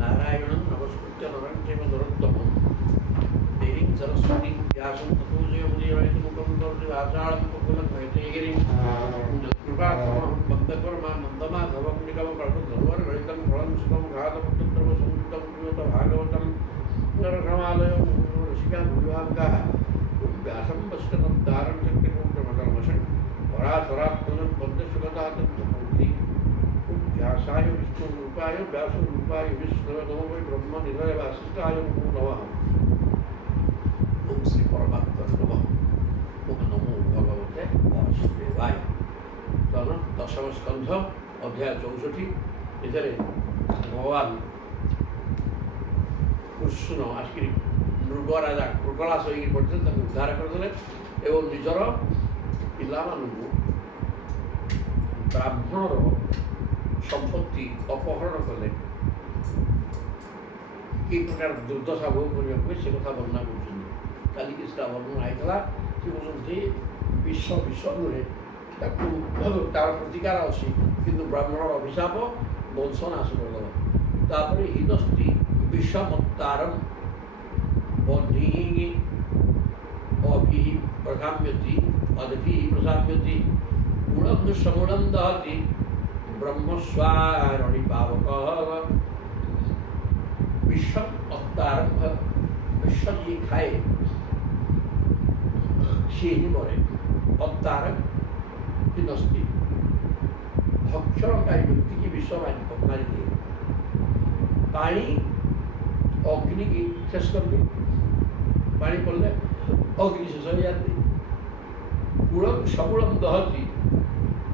नारायणं नमस्कृत्य नरं चैव नरोत्तमं देवीं सरस्वतीं व्यासं ततो जयमुदीरयतमुखं करोति वाचालं कुकुलं मैत्रेयगिरिं कृपात्महं वन्दकर्मानन्दमाधवं निगमकल्पधर्वरहितं फलं सुखं घातमुत्तमसंयुतं प्रियत भागवतं नरसमालयं ऋषिका भूयाङ्गाः व्यासं वस्तनं दारं शक्तिपूर्णमकर्मषन् पराशरात्मनं बद्धसुगतातन्त्रमूर्ति व्यासाय विष्णुरूपाय व्यासरूपाय विष्णवे नमो वै ब्रह्मनिधये वासिष्ठाय नमो नमः। ओम श्री परमात्मने नमः। ओम नमो भगवते वासुदेवाय। दशम स्कंध अध्याय 64 एथरे भगवान कृष्ण आसिक मृग राजा कृकलास होगी पड़ते उद्धार करदे एवं निजर पिला ब्राह्मणर संपत्ति अपहरण कले कि प्रकार दुर्दशा भोग करने से कथा वर्णना कर किसी वर्णना होता सी कहते विश्व विश्व नुहे तार प्रतिकार अच्छी किंतु ब्राह्मण अभिशाप वंश नाश करदे हिनस्ती विषमत्तारम बधी अभि प्रकाम्यति अदभि प्रसाम्यति गुणम समूलम दहति ब्रह्मस्वारणि पावक विषम अवतारंभ विश्व जी खाए से ही मरे अवतारक ही नस्ती भक्षणकारी व्यक्ति की विश्व मारी दिए पानी अग्नि की शेष कर दी पानी पड़ने अग्नि शेष हो जाती गुणम समूलम दहती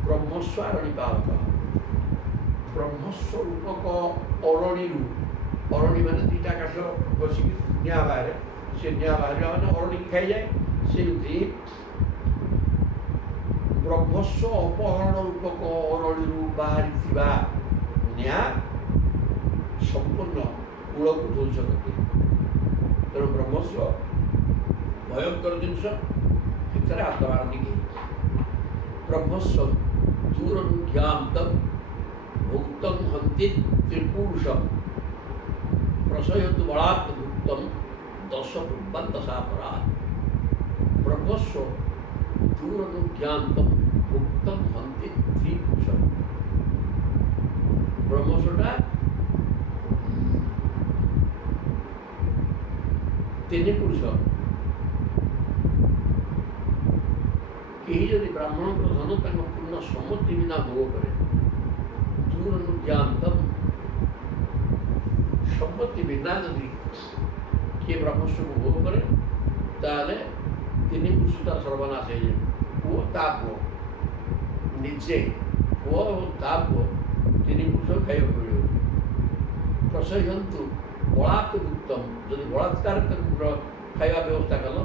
ब्रह्मस्वारणि पावक ब्रह्मस्वरूपक अरणी अरणी मान दीटा काठ बस निआ बाहर से निआ बाहर मैंने अरणी की खाई जाए सेमती ब्रह्मस्व अपहरण रूपक अरणी बाहरी निआ संपूर्ण कूल को ध्वंस करते तेणु ब्रह्मस्व भयंकर जिनस हाथ बाढ़ ब्रह्मस्व दूर ज्ञातम भुक्तम हंति त्रिपुरुषम प्रसयतु बलात् भुक्तम दश पूर्वं दशापराध ब्रह्मस्व दूर ज्ञातम भुक्तम हंति त्रिपुरुषम ब्रह्मस्वटा तीन पुरुष कहीं जदि ब्राह्मण धन पूर्ण सम्मति बिना भोग करे दूर ज्ञातम सम्मति बिना जदि किए ब्रह्मस्व को भोग करे ताले तीन पुरुष तार सर्वनाश हो जाए पुओ ता पुओ निजे पुओ ता पुओ तीन पुरुष खाइबा पड़ो प्रसयंतु बलात् भुक्तम जदि बलात्कार खाइबा व्यवस्था कल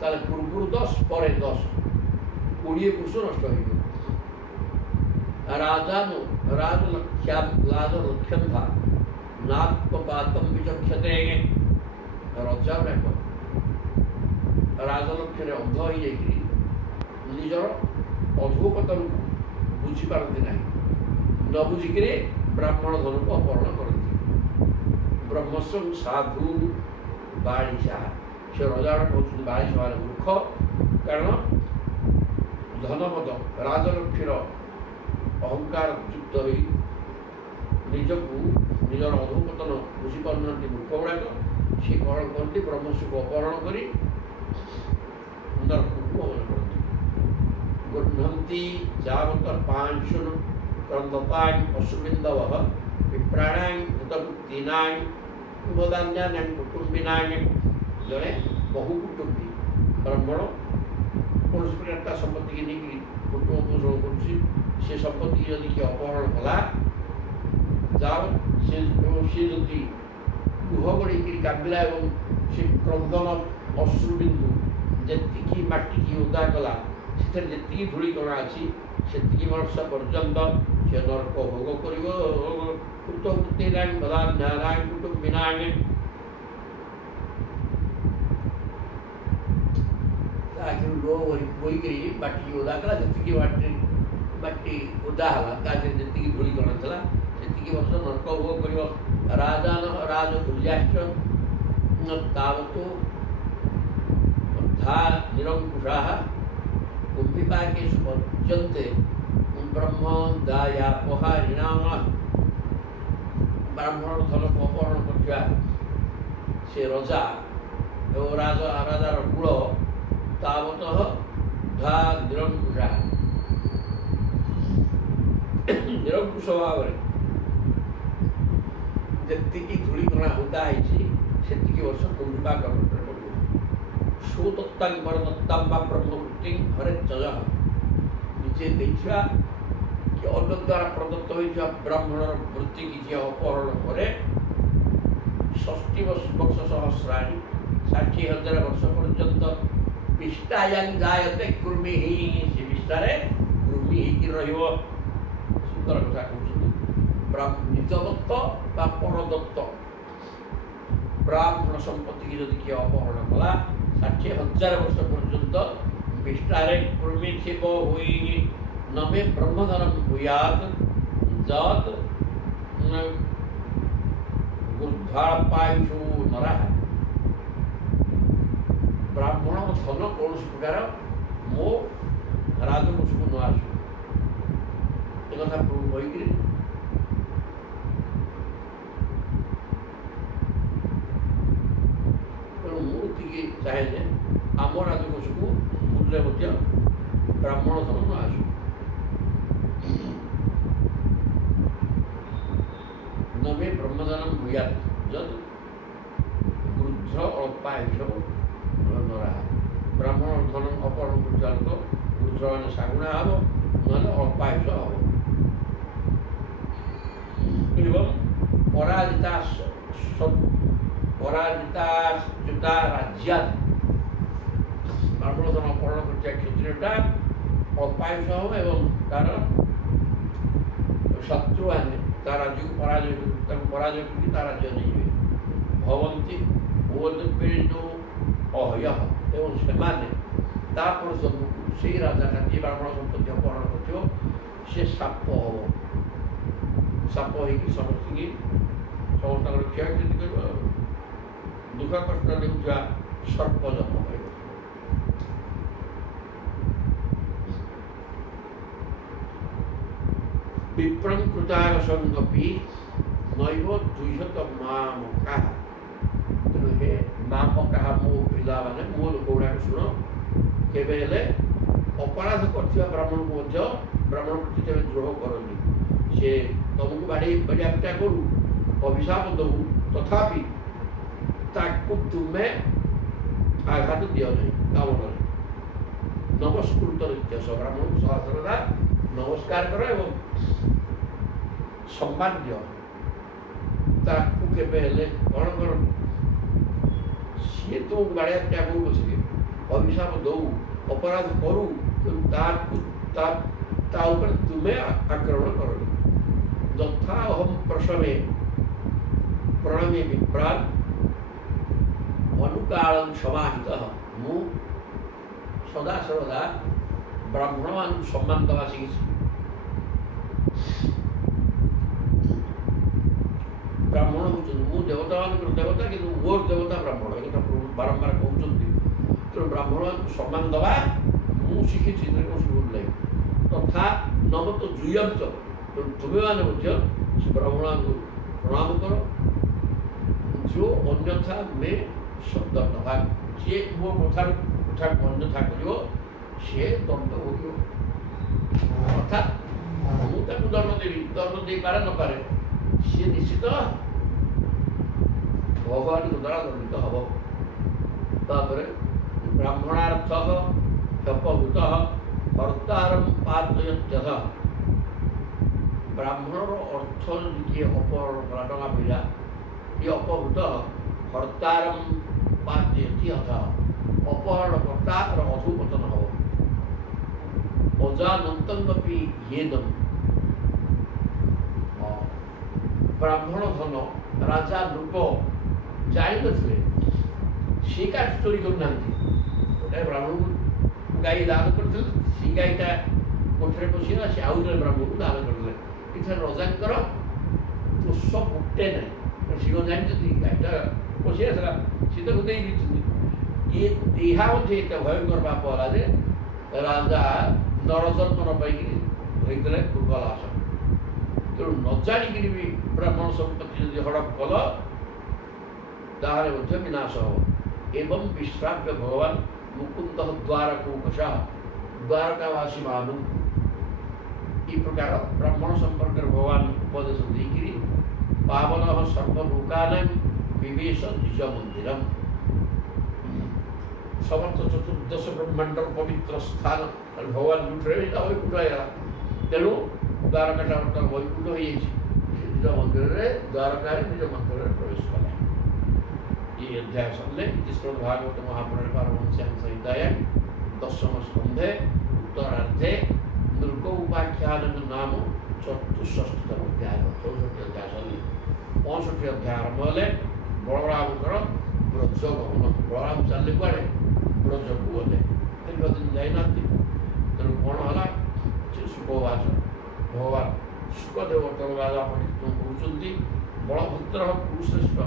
ताले पूर्व 10 पर 10 20 पुरुष नष्ट हो राजलक्ष्यम था नात्मपातम विचक्षते रजा राजलक्ष्य अंध हो निजर अधोपतन बुझीपारती ना न बुझिक ब्राह्मण धन को अपहरण करती ब्रह्मस्व साधु बाणीसा से रजा कहते बाणीसा मूर्ख कारण धनमद राजलक्ष्यर अहंकार युक्त हो निजक निजर अधोपतन बुझीपार मूर्ख गुड़ाक सी कौन कहते ब्रह्मस्व को अपहरण कर गमन करती गृह्णन्ति जावतर पांशुन क्रंदतान् अश्रुबिंदव विप्राणान् हृतपुत्तीनान् कुमदान्यान् कुटुंबिनान् जड़े बहुकुटुंबी ब्राह्मण कौन प्रकार संपत्ति की नहीं कुटुंब पोषण कर संपत्ति यदि किए अपहरण कला जाओ सी जदि गुह गढ़ी काबिला और से क्रंदन अश्रुबिंदु जी मटी की उदा कला जी धूलिकणा अच्छी से वर्ष पर्यंत से नरक भोग कर बदान्यान् कुटुंबिनान् लो बोईक बाटी उदा कला जी बाटी उदा है जी धूलिकणा था से वर्ष नरक भोग कर तुल्याश्च तावतो धा निरंकुशाः कुम्भिपाकेषु पच्यन्ते ब्रह्म दायापहारिणामः। ब्राह्मण धनକୁ ଅପହରଣ କରିବା ସେ ରଜା ଏବଂ ରାଜାର କୂଳ ତାବତଃ ଧା ନିରଙ୍କୁଶା ନିରଙ୍କୁଶ ଭାବରେ ଯେତିକି ଧୂଳିକଣା ହୁଦା ହେଇଛି ସେତିକି ବର୍ଷ କୁମ୍ଭିପାକ ପଡ଼ିବ। ସୁତତ୍ତାଂ ପରଦତ୍ତାଂ ବା ବ୍ରହ୍ମବୃତ୍ତିଂ ହରେଚ୍ଚୟ। ନିଜେ ଦେଇଥିବା କି ଅନ୍ୟ ଦ୍ୱାରା ପ୍ରଦତ୍ତ ହୋଇଥିବା ବ୍ରାହ୍ମଣର ବୃତ୍ତିକି ଯିଏ ଅପହରଣ କରେ 60 ବର୍ଷ ସହସ୍ରାଣୀ 60,000 ବର୍ଷ ପର୍ଯ୍ୟନ୍ତ ବିଷ୍ଟାୟାଂ ଜାୟତେ କୃମି ସେ ବିଷ୍ଟାରେ କୃମି ହେଇକି ରହିବ। ସୁନ୍ଦର କଥା କହୁଛନ୍ତି। ନିଜ ଦତ୍ତ ବା ପରଦତ୍ତ ବ୍ରାହ୍ମଣ ସମ୍ପତ୍ତିକି ଯଦି କିଏ ଅପହରଣ କଲା 60,000 ବର୍ଷ ପର୍ଯ୍ୟନ୍ତ ବିଷ୍ଟାରେ କୃମି ଥିବ ହୋଇ ନମେ ବ୍ରହ୍ମଧନಂ ଭୂୟାତ୍ ଯତ୍ ଗୁର୍ଧ୍ୱାପାୟୁଷୁ ନରାଃ। ବ୍ରାହ୍ମଣ ଧନ କୌଣସି ପ୍ରକାର ମୋ ରାଜକୋଷକୁ ନ ଆସୁ। ଏକଥା ପ୍ରଭୁ କହିକିରି ତେଣୁ ମୁଁ ଟିକେ ଚାହେଁ ଯେ ଆମ ରାଜକୋଷକୁ ଭୁଲରେ ମଧ୍ୟ ବ୍ରାହ୍ମଣ ଧନ ନ ଆସୁ। ନମେ ବ୍ରହ୍ମଧନಂ ଭୂୟାତ୍ ଯତ୍ ଗୃଧ୍ର ଅଳ୍ପାୟୁଷ ନରାଃ। ବ୍ରାହ୍ମଣ ଧନ ଅପହରଣ କରୁଥିବା ଲୋକ ଗୃଧ୍ର ମାନେ ଶାଗୁଣା ହେବ, ନହେଲେ ଅଳ୍ପାୟୁଷ ହେବ। ଏବଂ ପରାଜିତା ରାଜ୍ୟାତ୍ ବ୍ରାହ୍ମଣ ଧନ ଅପହରଣ କରୁଥିବା କ୍ଷତ୍ରିୟଟା ଅଳ୍ପାୟୁଷ ହେବ ଏବଂ ତାର ଶତ୍ରୁମାନେ ତା ରାଜ୍ୟକୁ ପରାଜୟ କରି ତା ରାଜ୍ୟ ନେଇଯିବେ। ଭବନ୍ତି ଓଦପେଣ୍ଡୁ ଅହୟଃ ଏବଂ ସେମାନେ ତାପରେ ଜନ୍ମକୁ ସେଇ ରାଜାଟା ଯିଏ ବ୍ରାହ୍ମଣ ସମ୍ପତ୍ତି ଅପହରଣ କରିଥିବ ସେ ସାପ ହେବ। ସାପ ହେଇକି ସମସ୍ତଙ୍କର କ୍ଷୟକ୍ଷତି କରିବ। ଦୁଃଖ କଷ୍ଟ ଦେଉଥିବା ସର୍ପ ଜନ୍ମ କରିବ। ବିପ୍ରଂ କୃତାର ସଙ୍ଗପି ନୈବ ଦୁଇଶତ ମାମକାଃ। ତେଣୁ ହେ ମାମକାଃ ମୋ ପିଲାମାନେ ମୋ ଲୋକ ଗୁଡ଼ାକ ଶୁଣ, କେବେ ହେଲେ ଅପରାଧ କରିଥିବା ବ୍ରାହ୍ମଣକୁ ମଧ୍ୟ ବ୍ରାହ୍ମଣ ପ୍ରତି କେବେ ଦ୍ରୋହ କରନି। ସେ ତମକୁ ବାଡ଼ିଆ ପିଟା କରୁ, ଅଭିଶାପ ଦଉ, ତଥାପି ତାକୁ ତୁମେ ଆଘାତ ଦିଅ ନାହିଁ। ତା ମନରେ ନମସ୍କୃତ ନିତ୍ୟସ ବ୍ରାହ୍ମଣକୁ ସଦାସର୍ବଦା ନମସ୍କାର କର ଏବଂ ସମ୍ମାନ ଦିଅ। ତାକୁ କେବେ ହେଲେ କ'ଣ କର, ସିଏ ତୁମକୁ ବାଡ଼ିଆ ପିଟା କରୁ ବସିକି, ଅଭିଶାପ ଦଉ, ଅପରାଧ କରୁ, ତା ଉପରେ ତୁମେ ଆକ୍ରମଣ କରନି। ଯଥା ଅହମ୍ ପ୍ରସମେ ପ୍ରଣମେ ବିପ୍ରାନ୍ ଅନୁକାଳଂ ସମାହିତଃ। ମୁଁ ସଦାସର୍ବଦା ବ୍ରାହ୍ମଣମାନଙ୍କୁ ସମ୍ମାନ ଦେବା ଶିଖିଛି। ବ୍ରାହ୍ମଣ ହେଉଛନ୍ତି ମୁଁ ଦେବତାମାନଙ୍କର ଦେବତା, କିନ୍ତୁ ମୋର ଦେବତା ବ୍ରାହ୍ମଣ। ଏ କଥା ବାରମ୍ବାର କହୁଛନ୍ତି। ତେଣୁ ବ୍ରାହ୍ମଣମାନଙ୍କୁ ସମ୍ମାନ ଦେବା ମୁଁ ଶିଖିଛି, କୌଣସି ଭୁଲ ନାହିଁ। ତଥା ନମତ ଜୁୟନ୍ତ, ତେଣୁ ତୁମେମାନେ ମଧ୍ୟ ସେ ବ୍ରାହ୍ମଣଙ୍କୁ ପ୍ରଣାମ କର। ଯେଉଁ ଅନ୍ୟଥା ମେ ଶବ୍ଦ ନବା, ଯିଏ ମୋ କଥାକୁ ଅନ୍ୟଥା କରିବ ସିଏ ଦଣ୍ଡ ଭୋଗିବ। ଅର୍ଥାତ୍ ମୁଁ ତାକୁ ଦଣ୍ଡ ଦେବି, ଦଣ୍ଡ ଦେଇପାରେ ନପାରେ, ସିଏ ନିଶ୍ଚିତ ଭଗବାନଙ୍କ ଦ୍ୱାରା ଦଣ୍ଡିତ ହେବ। ତାପରେ ବ୍ରାହ୍ମଣାର୍ଥ ହ୍ୟପଭୂତ କର୍ତ୍ତାରଂ ପାଦୟତ୍ୟଥ। ବ୍ରାହ୍ମଣର ଅର୍ଥ ଯଦି କିଏ ଅପହରଣ କଲା, ଟଙ୍କା ପଇସା, ଇଏ ଅପଭୂତ କର୍ତ୍ତାରଂ ପାଦୟତ୍ୟଥ, ଅପହରଣ କର୍ତ୍ତାର ଅଧୁପତନ ହେବ। ଅଜାନନ୍ତଙ୍ଗପି ୟେଦଂ। ବ୍ରାହ୍ମଣ ଧନ ରାଜା ଲୋକ ଜାଣିନଥିଲେ, ସେ କାହା ଚୋରି କରୁନାହାନ୍ତି। ଗୋଟେ ବ୍ରାହ୍ମଣକୁ ଗାଈ ଦାନ କରିଥିଲେ, ସେ ଗାଈଟା କୋଠରେ ପଶିଗଲା, ସେ ଆଉ ଜଣେ ବ୍ରାହ୍ମଣକୁ ଦାନ କରିଥିଲେ। ଏଥିରେ ରଜାଙ୍କର ଦୋଷ ମୋଟେ ନାହିଁ। ସିଂହ ଜାଣିଛନ୍ତି ଗାଈଟା ପଶି ଆସିଲା ସିଏ ତାକୁ ଦେଇ ଦେଇଛନ୍ତି। ଇଏ ଏହା ମଧ୍ୟ ଏତେ ଭୟଙ୍କର ପାପ ହେଲା ଯେ ରାଜା ନରଜନ୍ମ ନ ପାଇକିରି ହେଇଥିଲେ କୁକଳାସ। ତେଣୁ ନ ଜାଣିକିରି ବି ବ୍ରାହ୍ମଣ ସମ୍ପତ୍ତି ଯଦି ହଡ଼ପ କଲ ତାହେଲେ ମଧ୍ୟ ବିନାଶ ହେବ। ଏବଂ ବିଶ୍ରାବ୍ୟ ଭଗବାନ ମୁକୁନ୍ଦ ଦ୍ୱାରକୌକଶः ଦ୍ୱାରକାବାସୀ ମାନଙ୍କୁ ଏ ପ୍ରକାର ବ୍ରାହ୍ମଣ ସମ୍ପର୍କରେ ଭଗବାନ ଉପଦେଶ ଦେଇକିରି ପାବନ ସର୍ବଲୋକାନାଂ ବିବେଶ ନିଜ ମନ୍ଦିରମ୍ ସମସ୍ତ ଚତୁର୍ଦ୍ଦଶ ବ୍ରହ୍ମାଣ୍ଡର ପବିତ୍ର ସ୍ଥାନ ଭଗବାନ ଯେଉଁଠାରେ ଏଇଟା ବୈକୁଣ୍ଠ ହେଇଗଲା। ତେଣୁ ଦ୍ୱାରକାଟା ବର୍ତ୍ତମାନ ବୈକୁଣ୍ଠ ହେଇଯାଇଛି। ନିଜ ମନ୍ଦିରରେ ଦ୍ୱାରକାରେ ନିଜ ମନ୍ଦିରରେ ପ୍ରବେଶ କଲା। ये अध्याय सरिले इतिश्रवण भागवत महापुराण पारमहंस्यां संहितायां दशम स्कंधे उत्तरार्धे दुर्ग उपाख्यान नाम 64तम अध्याय 64 अध्याय सरिले 65 अध्याय आरंभ हेले बलरामकर ब्रज गमन। बलराम चलले कुआड़े ब्रज को गले दीर्घ दिन जाना तेणु कौन है सुखवास भगवान सुखदेव राजा पंडित कहते बलभद्र कुरुश्रेष्ठ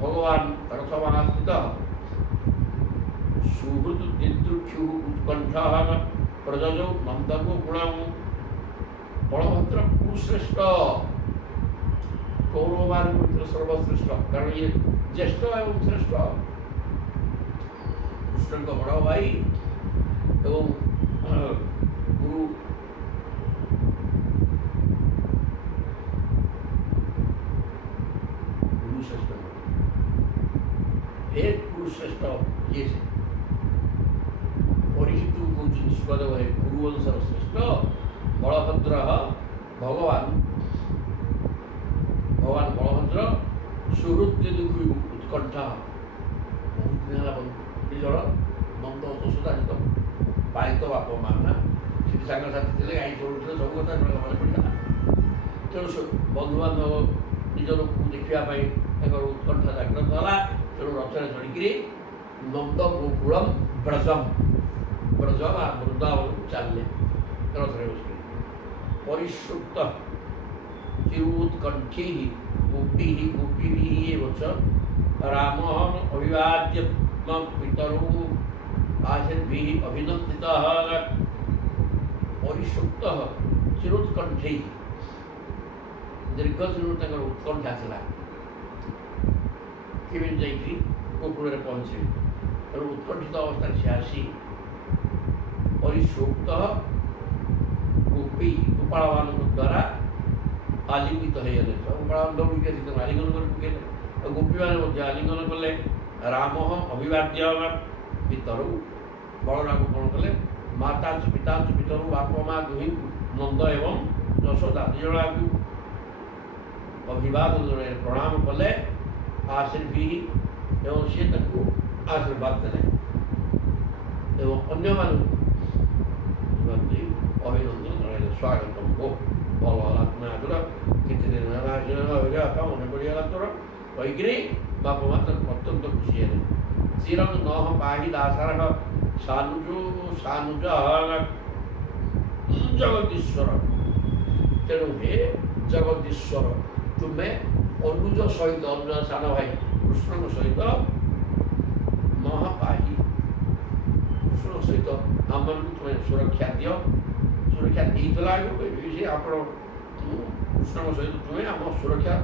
भगवान रथवानास्थित सुहृद दिदृक्षु उत्कंठ प्रजजौ नंदगोकुलम। बलभद्र कुरुश्रेष्ठ कौरवान सर्वश्रेष्ठ कारण ये ज्येष्ठ एवं श्रेष्ठ कृष्ण का बड़ा भाई एवं गुरु श्रेष्ठ एक कुरुश्रेष्ठ किए से परीक्षित कौन सुखदेव है गुरुवंशर श्रेष्ठ बलभद्र भगवान बलभद्र सुहृद उत्कंठ बहुत दिन निजर नंद यशोदा सहित पालित बाप माना से सांगसाथी थे गाई चलुते सब कथा मन पड़ा। तेणु बंधुबांधव निज लोक देखापी उत्कंठा जागृत है। तेणु रथरे चढ़ी नंद गोकुलम ब्रजम ब्रज वृंदावन चलने रथरे बस परिश्रुत चिरुत्कंठी गोपी राम अभिवाद्य पितरौ आशीर्भि अभिनंदित परिश्रुत चिरुत्कंठी दीर्घ दिन उत्कंठा था केमी जाकि गोकुल पहुँचे। तेणु उत्कंठित अवस्था से आसी परिशोक्त गोपी गोपाल मान द्वारा आलिंगित हो गए। गोपाल दौड़ी आलिंगन कर पकेले गोपी मैंने आलिंगन कले। राम अभिवाद्य पितरौ बलराम कौन कले माता पिता पितरौ बाप माँ दुहि नंद एवं यशोदा दिज अभिवाद प्रणाम कले आशीर्भि एवं सी आशीर्वाद देने एवं अन्य अभिनंदन जन स्वागत हो भल है तोर कितने दिन बापा मन पड़गला तोर कहीकि बाप माँ अत्यंत खुशी है। चिरं नह पाही दासार सानुज जगदीश्वर। तेणु हे जगदीश्वर तुम्हें अनुज सहित अनुज सान भाई कृष्ण सहित महापाही कृष्ण सहित आम तुम्हें सुरक्षा दि सुरक्षा देला आप कृष्ण सहित तुम्हें आम सुरक्षा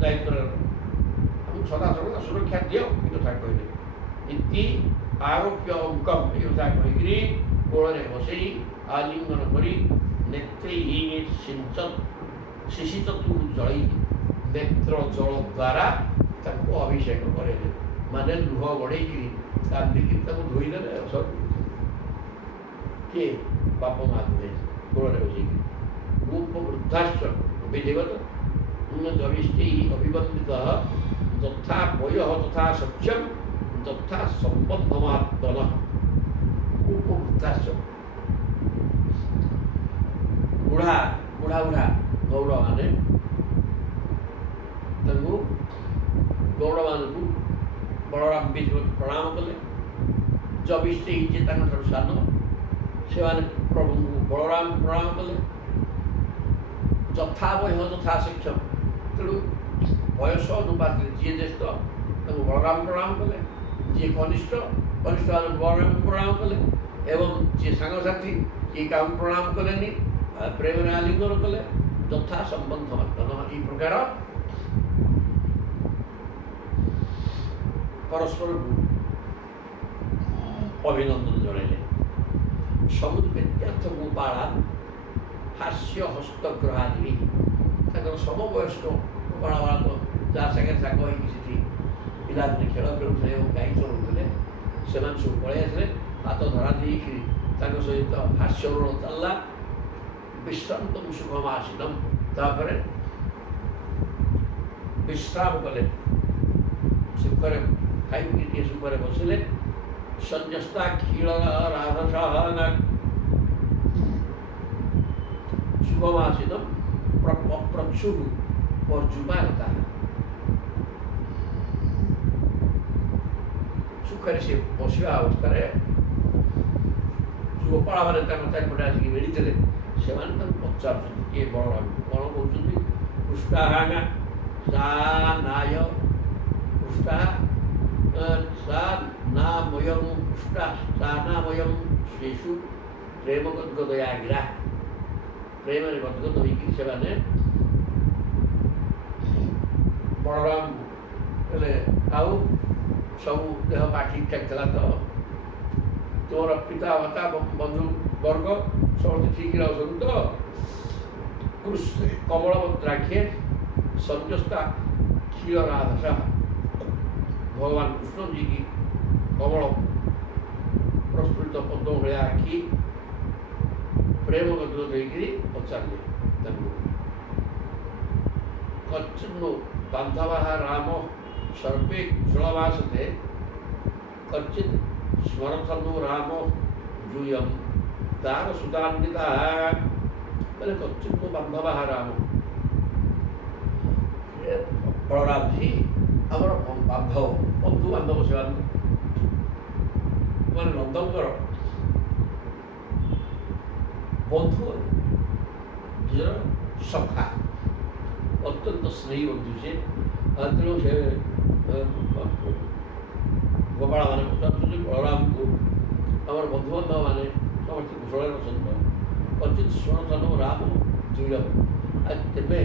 दायित्व सदा सर्वदा सुरक्षा दियो कथा कहले इति आरोप्य अंकम ये कथा कहीकि कोल बसई आलिंगन करी नेत्रे शिशिचतु जल नेत्र जल द्वारा अभिषेक करे माने लुह गड़ेकि कांदिकी धोईदे सब किए बाप माँ धुए कोल बसई गोप वृद्धाश्च विधिवत जविष्टि अभिवंदित तथा वय तथा सत्यम तथा संबद्धमात्मन उपवृद्धाश्च बुढ़ा बुढ़ा बुढ़ा गौड़ माने गौड़ मान को बलराम विधिवत प्रणाम कले। जविष्टि जे सान से प्रभु बलराम प्रणाम कले। तथा वय तथा शिक्षम तेणु ବୟସ ଅନୁପାତରେ ଯିଏ ଜ୍ୟେଷ୍ଠ ତାଙ୍କୁ ବଳରାମ ପ୍ରଣାମ କଲେ, ଯିଏ କନିଷ୍ଠ ବଳରାମଙ୍କୁ ପ୍ରଣାମ କଲେ, ଏବଂ ଯିଏ ସାଙ୍ଗସାଥୀ କିଏ କାହାକୁ ପ୍ରଣାମ କଲେନି, ପ୍ରେମରେ ଆଲିଙ୍ଗନ କଲେ, ଯଥା ସମ୍ବନ୍ଧ ବର୍ତ୍ତନ ଏହି ପ୍ରକାର ପରସ୍ପରକୁ ଅଭିନନ୍ଦନ ଜଣାଇଲେ। ସମୁଦ୍ବେତ୍ୟାର୍ଥ ଗୋପାଳା ହାସ୍ୟ ହସ୍ତଗ୍ରହାଦି ତାଙ୍କର ସମବୟସ୍କ ଗୋପାଳ ବାଳକ ଯାହା ସାଙ୍ଗରେ ସାଙ୍ଗ ହେଇକି ସେଠି ପିଲାଦିନେ ଖେଳ ଖେଳୁଥିଲେ ଏବଂ ଗାଈ ଚଳଉଥିଲେ, ସେମାନେ ସବୁ ପଳେଇ ଆସିଲେ। ହାତ ଧରା ଦେଇକି ତାଙ୍କ ସହିତ ହାସ୍ୟରଣ ଚାଲିଲା। ବିଶ୍ରାନ୍ତ ସୁଖମ ଆସିଲମ୍, ତାପରେ ବିଶ୍ରାମ କଲେ, ସୁଖରେ ଖାଇକି ଟିକେ ସୁଖରେ ବସିଲେ। ସନ୍ୟସ୍ତା କ୍ଷୀଳ ରାଧସାହନ ସୁଖମ ଆସିଲମ୍ ପ୍ରଚୁର ପର୍ଯୁବାରତା, ସୁଖରେ ସେ ବସିବା ଅବସ୍ଥାରେ ଗୋପାଳମାନେ ତାଙ୍କ ଚାରିପଟେ ଆସିକି ମିଳିଥିଲେ। ସେମାନେ ତାଙ୍କୁ ପଚାରୁଛନ୍ତି, କିଏ ବଳରାମ କ'ଣ କହୁଛନ୍ତି? ପୃଷ୍ଠାହାଙ୍ଗା ସା ନାୟ ପୃଷ୍ଠା ସା ନାମୟଂ ପୃଷ୍ଠା ସା ନାମୟଂ ସ୍ୱେଷୁ ପ୍ରେମ ଗଦଗଦୟା ଗିରା, ପ୍ରେମରେ ଗଦଗଦ ହୋଇକି ସେମାନେ ବଳରାମ କହିଲେ, ଆଉ ସବୁ ଦେହ ପା ଠିକ୍ ଠାକ୍ ଥିଲା ତ? ତୁମର ପିତା ମାତା ବନ୍ଧୁ ବର୍ଗ ସମସ୍ତେ ଠିକରେ ଅଛନ୍ତି ତ? କମଳ ଦ୍ରାକ୍ଷେ ସନ୍ୟସ୍ତା କ୍ଷୀର ରାଧସା, ଭଗବାନ କୃଷ୍ଣ ଯିଏକି କମଳ ପ୍ରସ୍ଫୁଟିତ ପଦ୍ମ ଭଳିଆ ଆଖି, ପ୍ରେମ ଗଦ୍ର ଦେଇକିରି ପଚାରିଲେ ତାଙ୍କୁ। କଚ୍ଛିନ୍ନ ବାନ୍ଧବାଃ ରାମ ସର୍ବେ କୁଶଳବାସତେ କଚ୍ଚିତ୍ ସ୍ମରଥନୁ ରାମ ଜୁୟମ୍ ତାର ସୁଦାନ୍ବିତା, ବୋଲେ କଚ୍ଛିନ୍ନ ବାନ୍ଧବାଃ ରାମ, ବଳରାମଜୀ ଆମର ବାନ୍ଧବ, ବନ୍ଧୁ ବାନ୍ଧବ ସେମାନେ, ମାନେ ନନ୍ଦଙ୍କର ବନ୍ଧୁ, ନିଜର ସଖା, ଅତ୍ୟନ୍ତ ସ୍ନେହୀ ବନ୍ଧୁ ସେ। ତେଣୁ ସେ ଗୋପାଳମାନେ ପଚାରୁଛନ୍ତି ବଳରାମକୁ, ଆମର ବନ୍ଧୁବାନ୍ଧବ ମାନେ ସମସ୍ତେ କୁଶଳରେ ଅଛନ୍ତି? କଚିତ୍ ସ୍ମରଥନ ରାମ ଜୁୟ, ତେବେ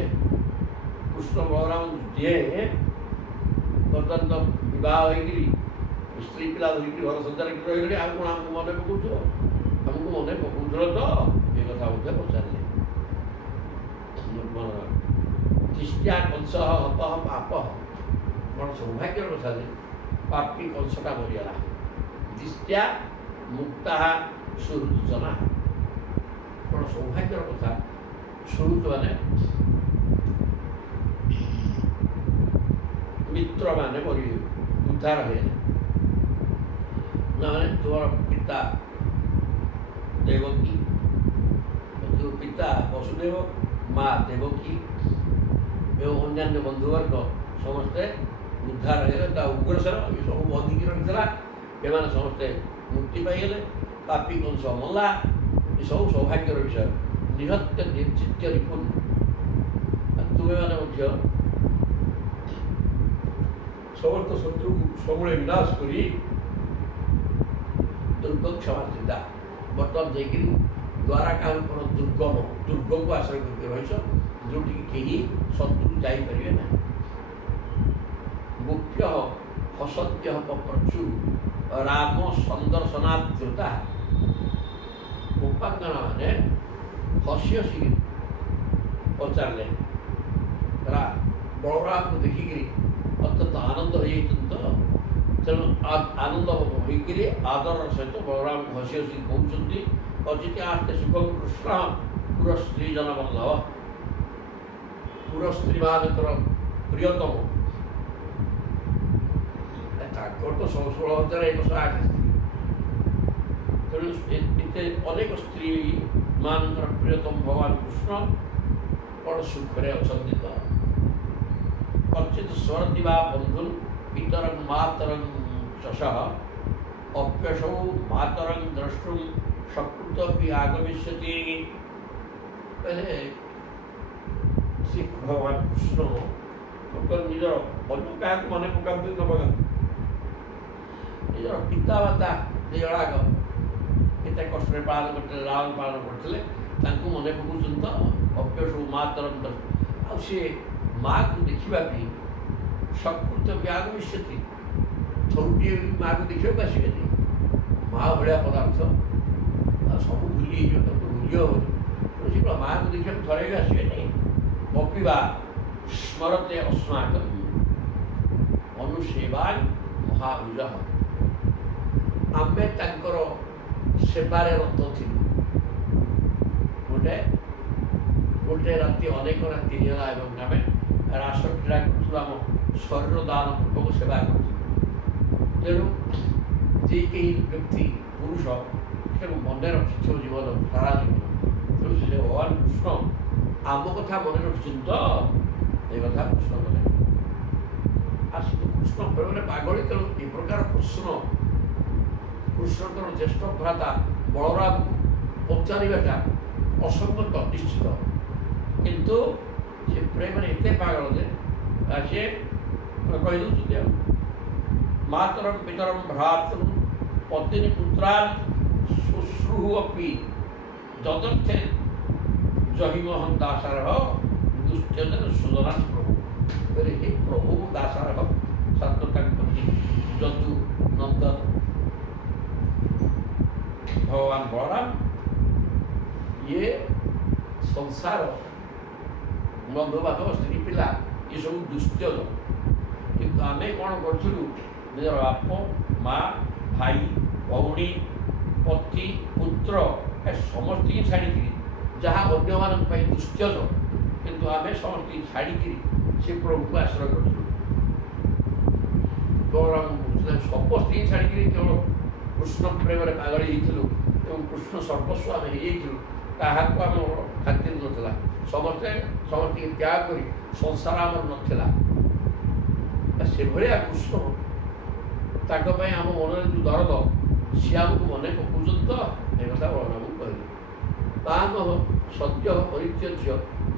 କୃଷ୍ଣ ବଳରାମ ଯିଏ ବର୍ତ୍ତମାନ ତ ବିବାହ ହେଇକିରି ସ୍ତ୍ରୀ ପିଲା ଧରିକିରି ଘର ସଂସାର କରି ରହିଗଲେ, ଆଉ କ'ଣ ଆମକୁ ମନେ ପକାଉଥିବ? ଆମକୁ ମନେ ପକାଉଥିଲ ତ? ଏ କଥା ମଧ୍ୟ ପଚାରିଲେ। ତିଷ୍ଠା କଂସ ହତଃ ପାପ, କ'ଣ ସୌଭାଗ୍ୟର କଥା ଯେ ପାପୀ କଂସଟା ମରିଗଲା। ଦିଷ୍ଟ୍ୟା ମୁକ୍ତା ସୁହୃଜନା, କ'ଣ ସୌଭାଗ୍ୟର କଥା। ସୁହୃତ ମାନେ ମିତ୍ରମାନେ ମରି ଉଦ୍ଧାର ହେଲେ। ନହେଲେ ତୁମର ପିତା ଦେବକୀ, ପିତା ବସୁଦେବ, ମା ଦେବକୀ ଏବଂ ଅନ୍ୟାନ୍ୟ ବନ୍ଧୁବର୍ଗ ସମସ୍ତେ ଉଦ୍ଧାର ହେଇଗଲେ। ତା ଉଗ୍ରସେନ ସବୁ ବନ୍ଦିକି ରହିଥିଲା, ଏମାନେ ସମସ୍ତେ ମୁକ୍ତି ପାଇଗଲେ। ପାପୀ କଂସ ମଲା। ଏସବୁ ସୌଭାଗ୍ୟର ବିଷୟ। ନିହତ୍ୟ ନିର୍ଚିତ୍ୟ ରିପୁନ୍, ତୁମେମାନେ ମଧ୍ୟ ସମସ୍ତ ଶତ୍ରୁକୁ ସବୁବେଳେ ବିନାଶ କରି ଦୁର୍ଗ କ୍ଷମାଚିତା, ବର୍ତ୍ତମାନ ଯାଇକିରି ଦ୍ୱାରକାଙ୍କର ଦୁର୍ଗକୁ ଆଶ୍ରୟ କରିକି ରହିଛ, ଯେଉଁଠିକି କେହି ଶତ୍ରୁ ଯାଇପାରିବେ ନାହିଁ। ଗୁପ୍ୟ ହସତ୍ୟ ପପ୍ରଚୁ ରାମ ସନ୍ଦର୍ଶନାଦୃତା, ଗୋପାଙ୍ଗନ ମାନେ ହସି ହସିକି ପଚାରିଲେ, ବଳରାମକୁ ଦେଖିକିରି ଅତ୍ୟନ୍ତ ଆନନ୍ଦ ହୋଇଯାଇଛନ୍ତି ତ? ତେଣୁ ଆନନ୍ଦ ହୋଇକିରି ଆଦରର ସହିତ ବଳରାମକୁ ହସି ହସିକି କହୁଛନ୍ତି, କଚିତ୍ ଆସ୍ତେ ସୁଖ କୃଷ୍ଣ ପୁର ସ୍ତ୍ରୀ ଜନବଲ୍ଲଭ, ପୁର ସ୍ତ୍ରୀମାନଙ୍କର ପ୍ରିୟତମ, ତାଙ୍କର ତ 16,108 ସ୍ତ୍ରୀ। ତେଣୁ ଏତେ ଅନେକ ସ୍ତ୍ରୀ ମାନଙ୍କର ପ୍ରିୟତମ ଭଗବାନ କୃଷ୍ଣ କ'ଣ ସୁଖରେ ଅଛନ୍ତି ତ? କଚିତ୍ ସ୍ମରତି ବା ବନ୍ଧୁନ୍ ପିତରଂ ମାତରଂ ଚଷଃ ଅପ୍ୟସୌ ମାତରଂ ଦ୍ରଷ୍ଟୁଂ ସକୃତ ବି ଆଗମିଷ୍ୟତି। କହିଲେ ଶ୍ରୀ ଭଗବାନ କୃଷ୍ଣ ସତରେ ନିଜର ଅନ୍ୟ କାହାକୁ ମନେ ପକାନ୍ତୁ ନ ପକାନ୍ତୁ ନିଜର ପିତାମାତା ଦୁଇ ଜଣାକ କେତେ କଷ୍ଟରେ ପାଳନ କରିଥିଲେ, ଲାଳନ ପାଳନ କରିଥିଲେ, ତାଙ୍କୁ ମନେ ପକାଉଛନ୍ତି ତ ଅଭ୍ୟସୁ ମା ତରନ୍ତ। ଆଉ ସିଏ ମାଆକୁ ଦେଖିବା ପାଇଁ ସକୃତ ଜ୍ଞାନ ମିଶତି ଥରୁଟିଏ ମାଆକୁ ଦେଖିବାକୁ ଆସିବେନି। ମା ଭଳିଆ ପଦାର୍ଥ ସବୁ ଭୁଲି ହେଇଯିବ, ତାକୁ ଭୁଲି ହେବନି। ସେ ମାଆକୁ ଦେଖିବାକୁ ଥରେ ବି ଆସିବେନି। କପିବା ସ୍ମରତେ ଅସ୍ମାକ ଅନୁସେବାନ୍ ମହାଭୁଜ। ଆମେ ତାଙ୍କର ସେବାରେ ରତ ଥିଲୁ। ଗୋଟେ ରାତି ଅନେକ ରାତି ହେଇଗଲା ଏବଂ ଆମେ ରାସ କ୍ରୀଡ଼ା କରୁଥିଲୁ, ଆମ ଶରୀର ଦାନ ପୂର୍ବକ ସେବା କରୁଥିଲୁ। ତେଣୁ ଯେ କେହି ବ୍ୟକ୍ତି ପୁରୁଷ ସେଟାକୁ ମନେ ରଖିଥିବ ଜୀବନ ସାରା ଜୀବନ। ତେଣୁ ସେ ଭଗବାନ କୃଷ୍ଣ ଆମ କଥା ମନେ ରଖିଛନ୍ତି ତ, ଏ କଥା କୃଷ୍ଣ ମନେ। ଆଉ ସେ କୃଷ୍ଣ ପ୍ରେମରେ ପାଗଳି। ତେଣୁ ଏ ପ୍ରକାର ପ୍ରଶ୍ନ କୃଷ୍ଣଙ୍କର ଜ୍ୟେଷ୍ଠ ଭ୍ରାତା ବଳରାମକୁ ପଚାରିବାଟା ଅସଙ୍ଗତ ନିଶ୍ଚିତ, କିନ୍ତୁ ସେ ପ୍ରେମରେ ଏତେ ପାଗଳ ଯେ ସେ କହିଦେଉଛନ୍ତି ଆଉ ମାତରಂ ପିତରಂ ଭ୍ରାତୃ ପତ୍ନୀ ପୁତ୍ରାନ୍ ଶୁଶ୍ରୁଃ ଅପି ଯଦର୍ଥେ ଜହିମୋହନ ଦାସାରହ ଦୁଷ୍ଟ୍ୟଜନ ସୁଦନାଥ ପ୍ରଭୁ। କହିଲେ ହେ ପ୍ରଭୁ ଦାସାରହ ସାତଟାଙ୍କ ଯଦୁ ନନ୍ଦନ ଭଗବାନ ବଳରାମ ଇଏ ସଂସାର ବନ୍ଧୁବାନ୍ଧବ ସ୍ତ୍ରୀ ପିଲା ଏସବୁ ଦୁଷ୍ଟ୍ୟଜ, କିନ୍ତୁ ଆମେ କ'ଣ କରୁଥିଲୁ ନିଜର ବାପ ମା ଭାଇ ଭଉଣୀ ପତି ପୁତ୍ର ଏ ସମସ୍ତଙ୍କୁ ଛାଡ଼ିକିରି, ଯାହା ଅନ୍ୟମାନଙ୍କ ପାଇଁ ଦୁଷ୍ଟ୍ୟଜ କିନ୍ତୁ ଆମେ ସମସ୍ତଙ୍କୁ ଛାଡ଼ିକିରି ସେ ପ୍ରଭୁକୁ ଆଶ୍ରୟ କରୁଥିଲୁ। ସମସ୍ତଙ୍କୁ ଛାଡ଼ିକିରି କେବଳ କୃଷ୍ଣ ପ୍ରେମରେ ପାଗଳି ହେଇଥିଲୁ ଏବଂ କୃଷ୍ଣ ସର୍ବସ୍ୱ ଆମେ ହେଇଯାଇଥିଲୁ। କାହାକୁ ଆମର ଖାତିର ନଥିଲା, ସମସ୍ତଙ୍କୁ ତ୍ୟାଗ କରି ସଂସାର ଆମର ନଥିଲା। ସେଭଳିଆ କୃଷ୍ଣ ତାଙ୍କ ପାଇଁ ଆମ ମନରେ ଯେଉଁ ଦରଦ ସିଏ ଆମକୁ ମନେ ପକାଉଛନ୍ତି ତ, ଏ କଥା ବଳରାମକୁ କହିଲେ। ତାମ ସଦ୍ୟ ପରିତ୍ୟଜ୍ୟ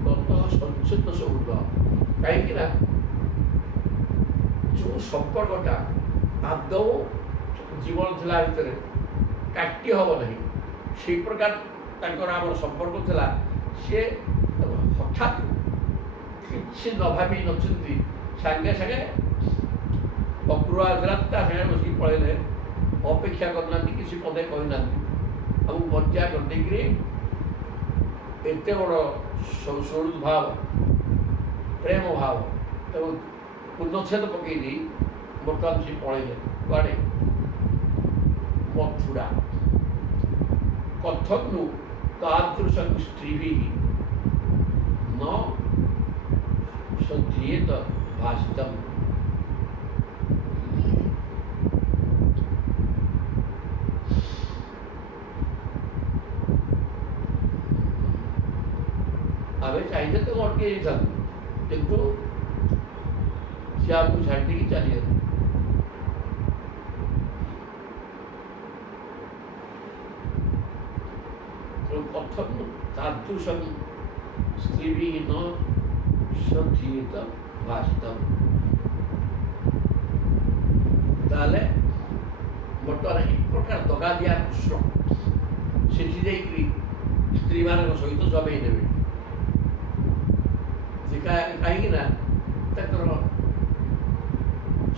ଗତ ସଂଚ୍ଛିନ୍ନ ସୌହୃଦ। କାହିଁକିନା ଯେଉଁ ସମ୍ପର୍କଟା ଆଦୌ ଜୀବନ ଥିଲା ଭିତରେ କାଟି ହେବ ନାହିଁ, ସେଇ ପ୍ରକାର ତାଙ୍କର ଆମର ସମ୍ପର୍କ ଥିଲା। ସିଏ ହଠାତ୍ କିଛି ନ ଭାବି ନଚିନ୍ତି ସାଙ୍ଗେ ସାଙ୍ଗେ ଅପୂର୍ବ ଆସିଲା, ତା ସାଙ୍ଗେ ବସିକି ପଳେଇଲେ, ଅପେକ୍ଷା କରିନାହାନ୍ତି, କିଛି ପଦେ କହିନାହାନ୍ତି, ଆମକୁ ମଜା କରିଦେଇକିରି ଏତେ ବଡ଼ ସୁହୃଦ ଭାବ ପ୍ରେମ ଭାବ ଏବଂ ପୂର୍ଣ୍ଣଚ୍ଛେଦ ପକେଇ ଦେଇ ବର୍ତ୍ତମାନ ସେ ପଳେଇଲେ କୁଆଡ଼େ ମଥୁରା। କଥଗ୍ନୁ ତାଦୃଶଂ ସ୍ତ୍ରୀଭିଃ ନ ସଧ୍ୟେତ ଭାସିତମ୍। ଆମେ ଚାହିଁଲେ ତ ଅଟକି ଯାଇଥାନ୍ତୁ, କିନ୍ତୁ ସେ ଆମକୁ ଛାଡ଼ି ଦେଇକି ଚାଲିଗଲେ। କଥଗ୍ନୁ ତାଦୃଶଂ ସ୍ତ୍ରୀଭିଃ ନ ସଧ୍ୟେତ ଭାସିତମ୍। ତାହେଲେ ବର୍ତ୍ତମାନ ଏ ପ୍ରକାର ଦଗା ଦିଆ କୃଷ୍ଣ ସେଠି ଯାଇକରି ସ୍ତ୍ରୀମାନଙ୍କ ସହିତ ଜମେଇ ନେବେ। କାହିଁକି ନା ତାଙ୍କର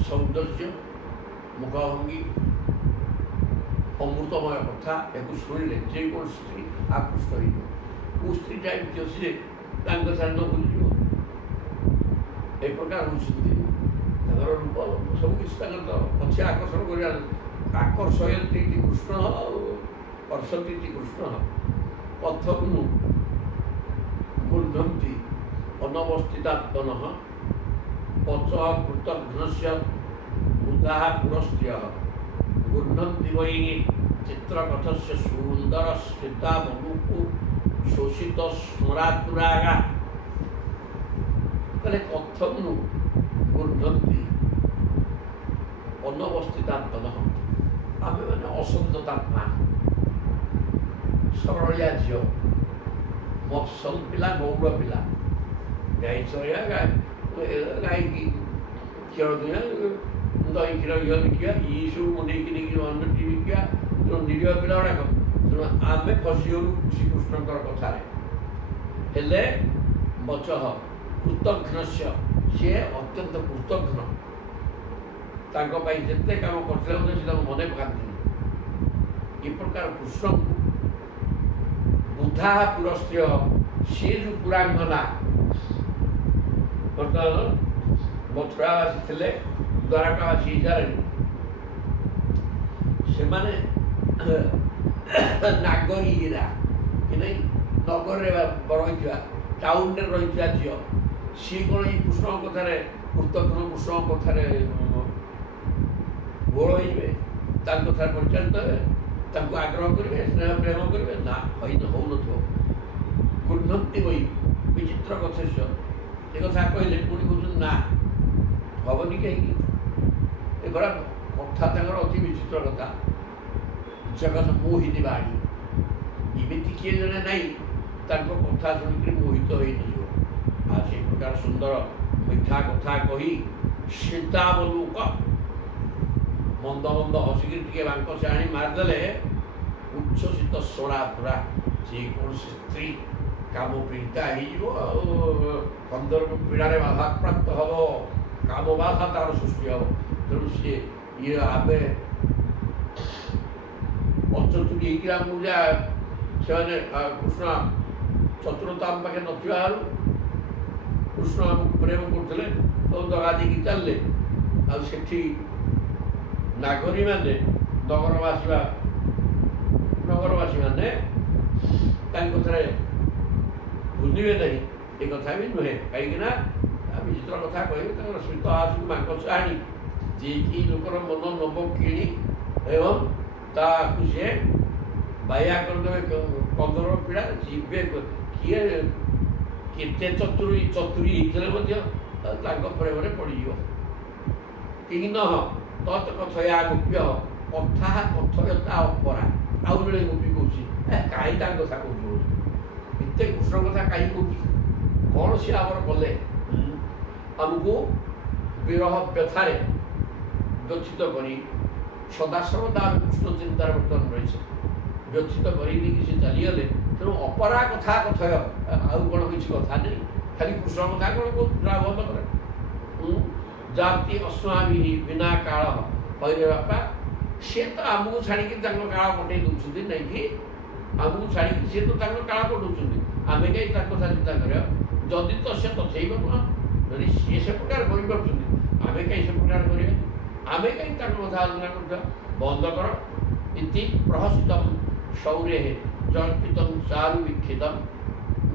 ସୌନ୍ଦର୍ଯ୍ୟ ମୁଖଭଙ୍ଗୀ ଅମୃତମୟ କଥା ଏହାକୁ ଶୁଣିଲେ ଯେକୌଣସି ସ୍ତ୍ରୀ ଆକୃଷ୍ଟ ହେଇଯିବ। କେଉଁ ସ୍ତ୍ରୀଟା ଏମିତି ଅଛି ଯେ ତାଙ୍କ ସାଙ୍ଗେ ନ ଭୁଲିଯିବ। ଏ ପ୍ରକାର ହେଉଛନ୍ତି ତାଙ୍କର ରୂପ ସବୁକିଛି ତାଙ୍କର ତ ଅଛି ଆକର୍ଷଣ କରିବା। ଆକର୍ଷୟନ୍ତି କୃଷ୍ଣ ବର୍ଷନ୍ତି କୃଷ୍ଣ ପଥଗ୍ନୁ ଗୃହନ୍ତି ଅନବସ୍ଥିତାତ୍ମନଃ ପଚ କୃତଘ୍ନସ୍ୟ ଉଦାହ ପୁରସ୍ତ୍ରିୟ ଗୃହନ୍ତି ବୈ ଚିତ୍ରକଥସ୍ୟ ସୁନ୍ଦର ସ୍ମିତା ମନୁକୁ ଶୋଷିତ ସ୍ମରାତୁରାଗା। କହିଲେ କଥଗ୍ନୁ ଗୃହନ୍ତି ଅନବସ୍ଥିତାତ୍ମନଃ, ଆମେ ମାନେ ଅସଙ୍ଗତାତ୍ମା, ସରଳିଆ ଝିଅ, ମଫସଲ ପିଲା, ଗୌଡ଼ ପିଲା, ଗାଈ ଚଳିବା ଗାଈକି କ୍ଷୀର ଦୁହିଁବା ଦହି କ୍ଷୀର ଘିଅ ବିକିବା ଏଇସବୁ ମୁଣ୍ଡେଇକି ନେଇକି ଅନ୍ନଟି ବିକିବା। ତେଣୁ ନିରୀହ ପିଲା ଗୁଡ଼ାକ ତେଣୁ ଆମେ ଫସିଗଲୁ ଶ୍ରୀକୃଷ୍ଣଙ୍କର କଥାରେ। ହେଲେ ବଚଃ କୃତଘ୍ନସ୍ୟ, ସିଏ ଅତ୍ୟନ୍ତ କୃତଘ୍ନ। ତାଙ୍କ ପାଇଁ ଯେତେ କାମ କରିଥିଲେ ମଧ୍ୟ ସେ ତାଙ୍କୁ ମନେ ପକାନ୍ତିନି। ଏ ପ୍ରକାର କୃଷ୍ଣଙ୍କୁ ବୁଧା ପୁରସ୍ତ୍ରୀୟ, ସିଏ ଯେଉଁ ପୁରାଙ୍ଗନା ବର୍ତ୍ତମାନ ମଥୁରାବାସୀ ଥିଲେ, ଦ୍ୱାରକାବାସୀ ଇଜାରାଣୀ, ସେମାନେ ନାଗରୀ ହୀରା କି ନାହିଁ ନଗରରେ ରହିଥିବା ଟାଉନରେ ରହିଥିବା ଝିଅ, ସିଏ କ'ଣ ଏଇ କୃଷ୍ଣଙ୍କ କଥାରେ କୃତଘ୍ନ କୃଷ୍ଣଙ୍କ କଥାରେ ଗୋଳ ହେଇଯିବେ, ତାଙ୍କ କଥାରେ ପରିଚାଳିତ ହେବେ, ତାଙ୍କୁ ଆଗ୍ରହ କରିବେ, ସ୍ନେହ ପ୍ରେମ କରିବେ? ନା, ହଉନଥିବ। କୁଣ୍ଢନ୍ତି ବହି ବିଚିତ୍ର କଥସ୍ୟ, ଏ କଥା କହିଲେ ପୁଣି କହୁଛନ୍ତି ନା ହବନି। କାହିଁକି? ଏଗୁଡ଼ା କଥା ତାଙ୍କର ଅତି ବିଚିତ୍ର କଥା। ଜଗତ ମୋହିନୀ ବାଣୀ, ଏମିତି କିଏ ଜଣେ ନାହିଁ ତାଙ୍କ କଥା ଶୁଣିକରି ମୋହିତ ହୋଇଯିବ। ଆଉ ସେଇ ପ୍ରକାର ସୁନ୍ଦର ମିଠା କଥା କହି ସୀତାବଲୋକ ମନ୍ଦ ମନ୍ଦ ହସିକିରି ଟିକେ ବାଙ୍କ ସେ ଆଣି ମାରିଦେଲେ, ଉଚ୍ଛ୍ୱସିତ ସୋଡ଼ା ପୁରା ଯେକୌଣସି ସ୍ତ୍ରୀ କାମ ପୀଡ଼ିତା ହେଇଯିବ, ଆଉ କନ୍ଦର୍ପ ପୀଡ଼ାରେ ବାଧାପ୍ରାପ୍ତ ହେବ, କାମ ବାଧା ତାର ସୃଷ୍ଟି ହେବ। ତେଣୁ ସିଏ ଆମେ ଅଚତୁରୀ ହେଇକି ଆମକୁ ସେମାନେ କୃଷ୍ଣ ଚତୁରତା ଆମ ପାଖେ ନଥିବାରୁ କୃଷ୍ଣ ଆମକୁ ପ୍ରେମ କରୁଥିଲେ, ତ ଦଗା ଦେଇକି ଚାଲିଲେ। ଆଉ ସେଠି ନାଗରୀମାନେ ନଗରବାସୀମାନେ ତାଙ୍କ କଥାରେ ବୁଝିବେ ନାହିଁ। ଏ କଥା ବି ନୁହେଁ, କାହିଁକିନା ବିଚିତ୍ର କଥା କହିବେ। ତାଙ୍କର ସ୍ମିତ ହାସକୁ ମାଙ୍କସ ଆଣି ଯିଏକି ଲୋକର ମନ ନବ କିଣି ଏବଂ ତାକୁ ସିଏ ବାୟା କରିଦେବେ କନ୍ଦର ପୀଡ଼ାରେ ଯିବେ। କିଏ କେତେ ଚତୁରୀ ହେଇଥିଲେ ମଧ୍ୟ ତାଙ୍କ ପ୍ରେମରେ ପଡ଼ିଯିବ। କେହି ନହ ତତ୍ କଥୟା ଗୋପ୍ୟ କଥା କଥୟତା ଅପରା। ଆଉ ଜଣେ ଗୋପୀ କହୁଛି, କାହିଁ ତାଙ୍କ କଥା କହୁଛି, ଏତେ କୃଷ୍ଣ କଥା କାହିଁ କହୁଛି? କ'ଣ ସିଏ ଆମର କଲେ? ଆମକୁ ବିରହ ବ୍ୟଥାରେ ବ୍ୟଥିତ କରି ସଦାସର୍ବଦା ଆମେ କୃଷ୍ଣ ଚିନ୍ତାରେ ବର୍ତ୍ତମାନ ରହିଛେ, ବ୍ୟଥିତ କରି ନେଇକି ସେ ଚାଲିଗଲେ। ତେଣୁ ଅପରା କଥା କଥୟ, ଆଉ କ'ଣ କିଛି କଥା ନେଇ, ଖାଲି କୃଷ୍ଣ କଥା କ'ଣ କହୁଛୁ? ବନ୍ଦ କରେ। ଜାତି ଅସ୍ମାଭି ବିନା କାଳ ହଇରେ ବାପା, ସିଏ ତ ଆମକୁ ଛାଡ଼ିକି ତାଙ୍କ କାଳ ପଠେଇ ଦେଉଛନ୍ତି, ନାଇଁକି? ଆମକୁ ଛାଡ଼ିକି ସିଏ ତ ତାଙ୍କ କାଳ ପଠଉଛନ୍ତି, ଆମେ କାହିଁ ତାଙ୍କ କଥା ଚିନ୍ତା କରିବା? ଯଦି ତ ସେ ତଥେଇବ ନୁହଁ, ଯଦି ସିଏ ସେ ପ୍ରକାର କରିପାରୁଛନ୍ତି, ଆମେ କାହିଁ ସେ ପ୍ରକାର କରିବା? ଆମେ କାହିଁ ତାଙ୍କ କଥା ଆଲୋଚନା କରୁଥିବା? ବନ୍ଦ କର। ଇତି ପ୍ରହସିତମ୍ ଶୌରେ ଜଳ୍ପିତମ୍ ଚାରୁ ବିକ୍ଷିତମ୍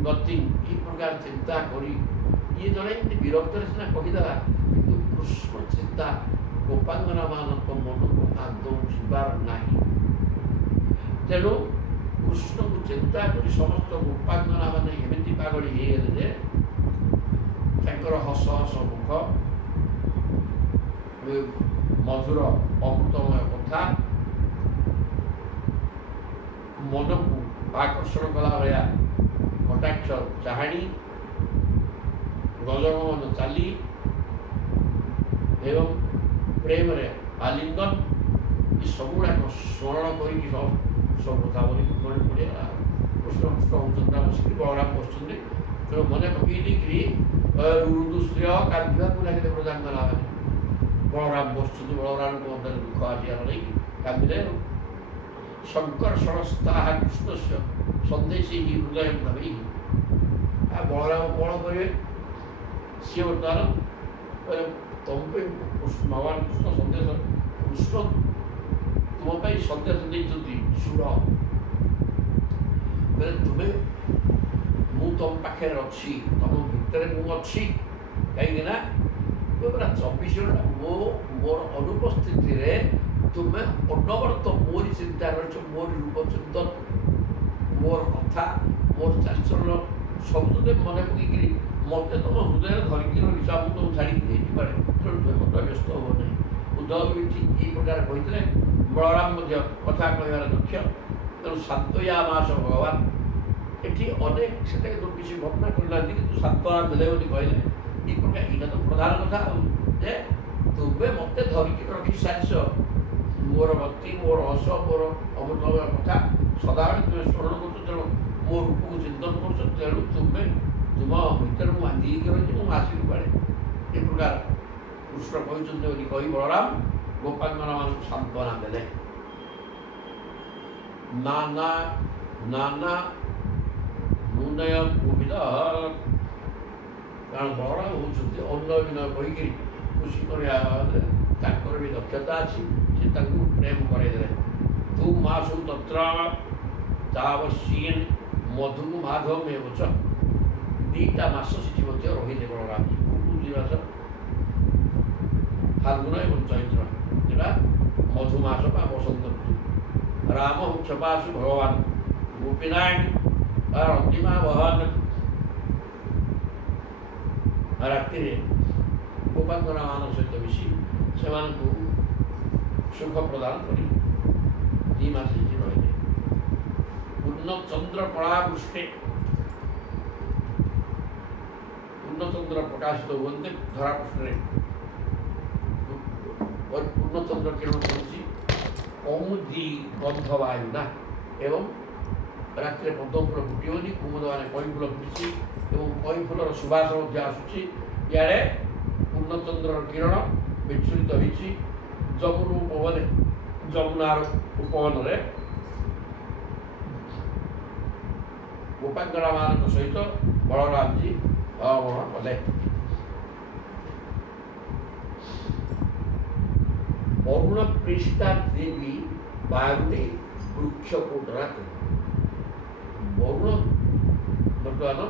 ଗତି। ଏହି ପ୍ରକାର ଚିନ୍ତା କରି ଇଏ ଜଣେ ଏମିତି ବିରକ୍ତରେ ସିନା କହିଦେଲା, କିନ୍ତୁ କୃଷ୍ଣ ଚିନ୍ତା ଗୋପାଙ୍ଗନାମାନଙ୍କ ମନକୁ ଆଦୌ ଯିବାର ନାହିଁ। ତେଣୁ କୃଷ୍ଣକୁ ଚିନ୍ତା କରି ସମସ୍ତ ଗୋପାଙ୍ଗନାମାନେ ଏମିତି ପାଗଳି ହେଇଗଲେ ଯେ ତାଙ୍କର ହସ ହସ ମୁଖ, ମଧୁର ଅମୃତମୟ କଥା, ମନକୁ ଆକର୍ଷଣ କଲା ଭଳିଆ କଟାକ୍ଷ ଚାହାଣୀ, ଗଜଗମନ ଚାଲି ଏବଂ ପ୍ରେମରେ ଆଲିଙ୍ଗନ, ଏ ସବୁଗୁଡ଼ାକ ସ୍ମରଣ କରିକି ସବୁ କଥା ବୋଲି ମନେ ପଡ଼ିଗଲା। କୃଷ୍ଣ ହେଉଛନ୍ତି ବସିକି, ବଳରାମ ବସୁଛନ୍ତି। ତେଣୁ ମନେ ପକେଇ ଦେଇକିରି ରୁଦୁ ସ୍ତ୍ରୀୟ କାନ୍ଦିବାକୁ ଲାଗିଲେ ବ୍ରଜାଙ୍ଗନା ମାନେ। ବଳରାମ ବସୁଛନ୍ତି, ବଳରାମଙ୍କ ମଧ୍ୟରେ ଦୁଃଖ ଆସିବାର ନେଇକି କାନ୍ଦିଲେ। ଶଙ୍କର୍ଷଣସ୍ତାହା କୃଷ୍ଣସ୍ୟ ସନ୍ଦେଶୀ ହୃଦୟ ଭାବି। ବଳରାମ କ'ଣ କରିବେ? ସିଏ ବର୍ତ୍ତମାନ ତମ ପାଇଁ ଭଗବାନ କୃଷ୍ଣ ସନ୍ଦେଶ, କୃଷ୍ଣ ତୁମ ପାଇଁ ସନ୍ଦେଶ ଦେଇଛନ୍ତି, ଶୁଣ। ତୁମେ, ମୁଁ ତମ ପାଖରେ ଅଛି, ତମ ଭିତରେ ମୁଁ ଅଛି। କାହିଁକି ନା ପୁରା 24 ଘଣ୍ଟା ମୋର ଅନୁପସ୍ଥିତିରେ ତୁମେ ଅନବରତ ମୋରି ଚିନ୍ତା ରହିଛ, ମୋରି ରୂପ ଚିନ୍ତନ, ମୋର କଥା, ମୋର ଚାରିଚରଣ ସବୁଥିରେ ମନେ ପକେଇକିରି ମୋତେ ତୁମ ହୃଦୟରେ ଧରିକି ରହିଛ। ମୁଁ ତୁମକୁ ଛାଡ଼ିକି ନେଇଯିବାରେ, ତେଣୁ ତୁମେ ମୋତେ ବ୍ୟସ୍ତ ହେବ ନାହିଁ। ଉଦ୍ଧବ ବି ଠିକ୍ ଏଇ ପ୍ରକାର କହିଥିଲେ। ବଳରାମ ମଧ୍ୟ କଥା କହିବାର ଦକ୍ଷ। ତେଣୁ ସାନ୍ତ୍ୱୟା ମାସ ଭଗବାନ ଏଠି ଅନେକ ସେଟା କିଛି ବର୍ଣ୍ଣନା କରିନାହାନ୍ତି, କିନ୍ତୁ ସାନ୍ତ୍ୱନା ଦେଲେ ବୋଲି କହିଲେ। ଏ ପ୍ରକାର ଏଇଟା ତ ପ୍ରଧାନ କଥା ଆଉ ଯେ ତୁମେ ମୋତେ ଧରିକି ରଖି ସାରିଛ, ମୋର ଭକ୍ତି, ମୋର ହସ, ମୋର ଅମୃତମୟ କଥା ସଦାବେଳେ ତୁମେ ସ୍ମରଣ କରୁଛ, ତେଣୁ ମୋ ରୂପକୁ ଚିନ୍ତନ କରୁଛ, ତେଣୁ ତୁମେ ତୁମ ଭିତରେ ମୁଁ ବାନ୍ଧିକି ରହିଛି, ମୁଁ ଆସିବି କୁଆଡ଼େ। ଏ ପ୍ରକାର କୃଷ୍ଣ କହିଛନ୍ତି ବୋଲି କହି ବଳରାମ ଗୋପାଙ୍ଗନମାନଙ୍କୁ ସାନ୍ତ୍ୱନା ଦେଲେ। ନାନା ନାନା ନୂନୟ କୋବିଦ, କାରଣ ବଳରାମ ହେଉଛନ୍ତି ଅନ୍ୟ ବିନୟ କହିକିରି ଖୁସି କରିବା, ତାଙ୍କର ବି ଦକ୍ଷତା ଅଛି, ସେ ତାଙ୍କୁ ପ୍ରେମ କରାଇଦେଲେ। ତୁ ମାସୁ ତତ୍ର ତାବଶ୍ୟେନ ମଧୁକୁ ମାଧବ ମେବଚ, 2ଟା ମାସ ସେଠି ମଧ୍ୟ ରହିଲେ ବଳରାମଜୀ। କୋଉ 2 ମାସ? ଫାଲ୍ଗୁନ ଏବଂ ଚୈତ୍ର, যেটা মধু মাস বা বসন্ত ঋতু। রাম ক্ষপাসু ভগবান গোপীনায়ণ আর অন্তিমা ভগবান ରାତିରେ ଗୋପାଙ୍ଗନାମାନଙ୍କ ସହିତ ମିଶି ସେମାନଙ୍କୁ ସୁଖ ପ୍ରଦାନ କରି 2 ମାସ ସେଠି ରହିଲେ। ପୂର୍ଣ୍ଣଚନ୍ଦ୍ର କଳାବୃଷ୍ଟି, ପୂର୍ଣ୍ଣଚନ୍ଦ୍ର ପ୍ରକାଶିତ ହୁଅନ୍ତେ ଧରାପୃଷ୍ଠରେ, ପୂର୍ଣ୍ଣଚନ୍ଦ୍ର କିରଣ ହେଉଛି କୌମୁଦୀ ଗନ୍ଧ ବାୟୁନା, ଏବଂ ରାତିରେ ପଦ୍ମଫୁଲ ଫୁଟିବନି, କୁମୁଦ ମାନେ କଇଁ ଫୁଲ ଫୁଟିଛି ଏବଂ କଇଁ ଫୁଲର ସୁବାସ ମଧ୍ୟ ଆସୁଛି। ଇଆଡ଼େ ପୂର୍ଣ୍ଣଚନ୍ଦ୍ରର କିରଣ ବିଚ୍ଛୁରିତ ହୋଇଛି ଯମୁନାର ଉପବନରେ ଗୋପାଙ୍ଗନାମାନଙ୍କ ସହିତ ବଳରାମଜୀ ଭ୍ରମଣ କଲେ। ଅରୁଣ ପୃଷ୍ଠା ଦେବୀ ବାୟୁରେ ବୃକ୍ଷ କୋଟରାତ, ବରୁଣ ବର୍ତ୍ତମାନ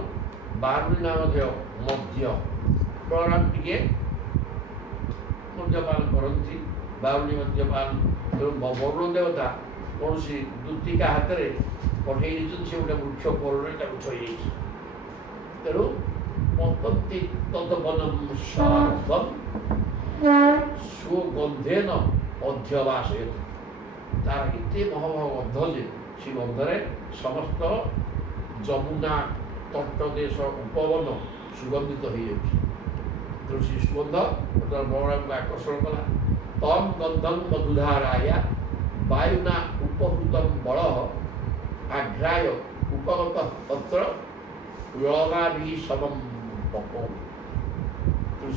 ବାରୁଣୀ ନାମ ମଧ୍ୟ ବଳରାମ ଟିକେ ମଦ୍ୟପାନ କରନ୍ତି, ବାରୁଣୀ ମଦ୍ୟପାନ, ତେଣୁ ବରୁଣ ଦେବତା କୌଣସି ଦୂତିକା ହାତରେ ପଠେଇ ଦେଇଛନ୍ତି, ସେ ଗୋଟେ ବୃକ୍ଷ କୋରରେ ତାକୁ ଥୋଇଯାଇଛି। ତେଣୁ ପତନ୍ତି ତଦବନଂ ସାର୍ଦ୍ଧଂ ସୁଗନ୍ଧେନ ଅଧ୍ୟବାସୟତ, ତାର ଏତେ ମହମହ ଗନ୍ଧ ଯେ ସେ ଗନ୍ଧରେ ସମସ୍ତ ଯମୁନା ତଟ ଦେଶ ଉପବନ ସୁଗନ୍ଧିତ ହୋଇଯାଉଛି। ତେଣୁ ସେ ସୁଗନ୍ଧ ବଳରାମଙ୍କୁ ଆକର୍ଷଣ କଲା। ତମ୍ ଗନ୍ଧଂ ମଧୁଧାରାୟା ବାୟୁନା ଉପହୃତଂ ବଳ ଆଘ୍ରାୟ ଉପଗତ ତତ୍ର ଲଗାଭି ସମଂ ପକୋ।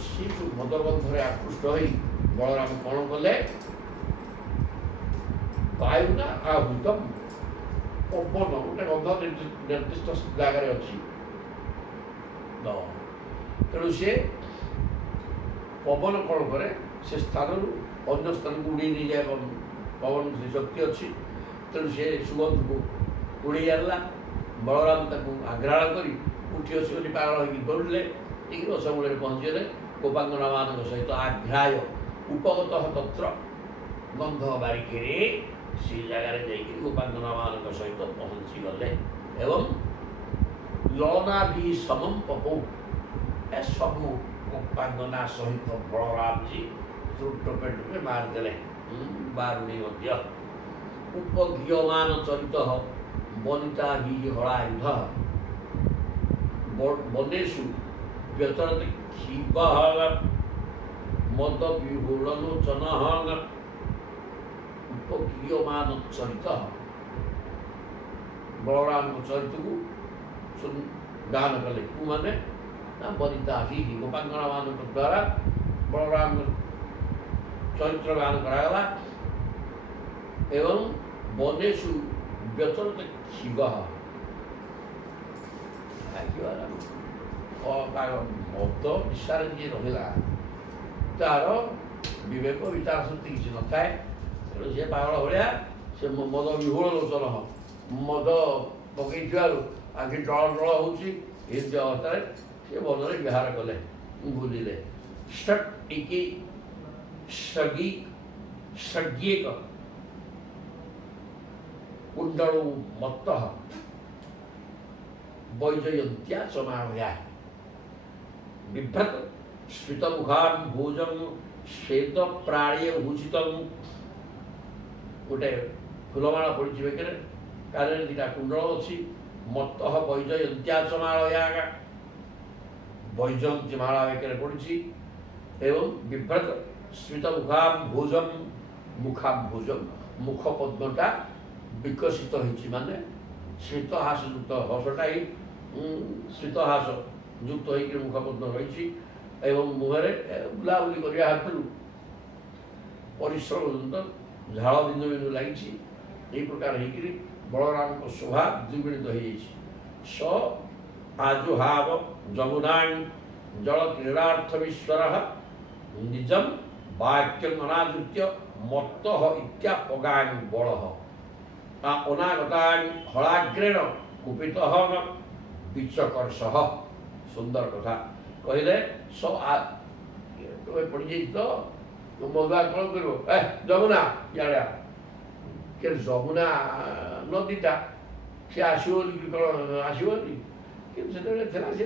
ସେ ଯେଉଁ ମଦଗନ୍ଧରେ ଆକୃଷ୍ଟ ହୋଇ ବଳରାମ କ'ଣ କଲେ? ବାୟୁନା ଆହୃତଂ, ପବନ ଗୋଟେ ଗନ୍ଧ ନିର୍ଦ୍ଦିଷ୍ଟ ଜାଗାରେ ଅଛି, ତେଣୁ ସେ ପବନ କ'ଣ କରେ, ସେ ସ୍ଥାନରୁ ଅନ୍ୟ ସ୍ଥାନକୁ ଉଡ଼େଇ ନେଇଯାଏ। ପବନ ସେ ଶକ୍ତି ଅଛି, ତେଣୁ ସେ ସୁଗନ୍ଧକୁ ଉଡ଼େଇ ଆଣିଲା। ବଳରାମ ତାକୁ ଆଘ୍ରାଣ କରି ଉଠି ଅଛି ବୋଲି ପାଗଳ ହୋଇକି ଦୌଡ଼ିଲେ, ଠିକ୍ ରସ ମୂଳରେ ପହଞ୍ଚିଗଲେ। ଗୋପାଙ୍ଗନାମାନଙ୍କ ସହିତ ଆଘ୍ରାୟ ଉପଗତ ତତ୍ର, ଗନ୍ଧ ବାରିକିରି ସେ ଜାଗାରେ ଯାଇକି ଗୋପାଙ୍ଗନାମାନଙ୍କ ସହିତ ପହଞ୍ଚିଗଲେ ଏବଂ ଲଳନାଭି ସମଂ ପପୌ, ଏସବୁ ଗୋପାଙ୍ଗନା ସହିତ ବଳରାମଜୀ ଟୋପେ ମାରିଦେଲେ। ବାରୁଣୀ ମଧ୍ୟ ଉପଘୀୟମାନ ଚରିତ ବନିତା ହି ହଳାୟୁଧ ବନେଷୁ ବ୍ୟତରତି କ୍ଷୀବଃ ମଦ ବିହୁଳଲୋଚନଃ, ଉପଘୀୟମାନ ଚରିତ ବଳରାମଙ୍କ ଚରିତକୁ ଗାନ କଲେ। ମାନେ ନା ବନିତା ହି ଗୋପାଙ୍ଗନାମାନଙ୍କ ଦ୍ୱାରା ବଳରାମ ଚରିତ୍ର ଗାନ କରାଗଲା ଏବଂ ବନେଷୁ ବ୍ୟତରତି କ୍ଷୀବଃ, ମଦ ନିଶାରେ ଯିଏ ରହିଲା ତାର ବିବେକ ବିଚାର ଶକ୍ତି କିଛି ନଥାଏ, ତେଣୁ ସେ ପାଗଳ ଭଳିଆ ସେ ମଦ ବିହୁଳ ଲୋଚନ, ମଦ ପକେଇଥିବାରୁ ଆଖି ଟଳ ଟଳ ହେଉଛି। ଏମିତି ଅବସ୍ଥାରେ ସେ ବନରେ ବିହାର କଲେ, ବୁଲିଲେ। ଷଡ଼୍ୟେକ କୁଣ୍ଡଳୁ ମତ୍ତଃ ବୈଜୟନ୍ତ୍ୟା ସମାହୟା ବିଭ୍ରତ ସ୍ଫୀତମୁଖାନ୍ ଭୋଜଂ ଶ୍ଵେତ ପ୍ରାଣୀୟ ଭୂଷିତଂ, ଗୋଟେ ଫୁଲମାଳ ପଡ଼ିଛି ବେକରେ, କାନରେ 2ଟା କୁଣ୍ଡଳ ଅଛି। ମତ୍ତଃ ବୈଜୟନ୍ତ୍ୟା ସମାହୟା, ବୈଜୟନ୍ତୀ ମାଳା ବେକରେ ପଡ଼ିଛି ଏବଂ ବିଭ୍ରତ ସ୍ମିତ ମୁଖାମ୍ଭୋଜମ୍ ମୁଖ ପଦ୍ମଟା ବିକଶିତ ହୋଇଛି, ମାନେ ସ୍ମିତହାସ ଯୁକ୍ତ ହସଟା ହିଁ ସ୍ମିତହାସ ଯୁକ୍ତ ହୋଇକି ମୁଖ ପଦ୍ମ ରହିଛି ଏବଂ ମୁହଁରେ ବୁଲାବୁଲି କରିବା ହାତରୁ ପରିଶ୍ରମ ପର୍ଯ୍ୟନ୍ତ ଝାଳ ବିନ୍ଦୁ ବିନ୍ଦୁ ଲାଗିଛି। ଏହି ପ୍ରକାର ହେଇକରି ବଳରାମଙ୍କ ଶୋଭା ଦ୍ୱିଗୁଣିତ ହୋଇଯାଇଛି। ସ ଆଜୁହାବ ଯମୁନାଂ ଜଳ କ୍ରୀଡ଼ାର୍ଥମୀଶ୍ୱର ନିଜମ ବାକ୍ୟଂ ଅନାଦୃତ୍ୟ ମତ୍ତଃ ଇତ୍ୟାପଗାଂ ବଳଃ ଅନାଗତାଂ ହଳାଗ୍ରେଣ କୁପିତଃ ବିଚକର୍ଷଃ। ସୁନ୍ଦର କଥା କହିଲେ। ପଡ଼ିଯାଇଛି ତ ମଧୁଆ କ'ଣ କରିବ, ଯମୁନା ଇଆଡ଼େ ଯମୁନା ନଦୀଟା ସେ ଆସିବ ବୋଲି କ'ଣ ଆସିବନି, କିନ୍ତୁ ସେତେବେଳେ ଥିଲା ସେ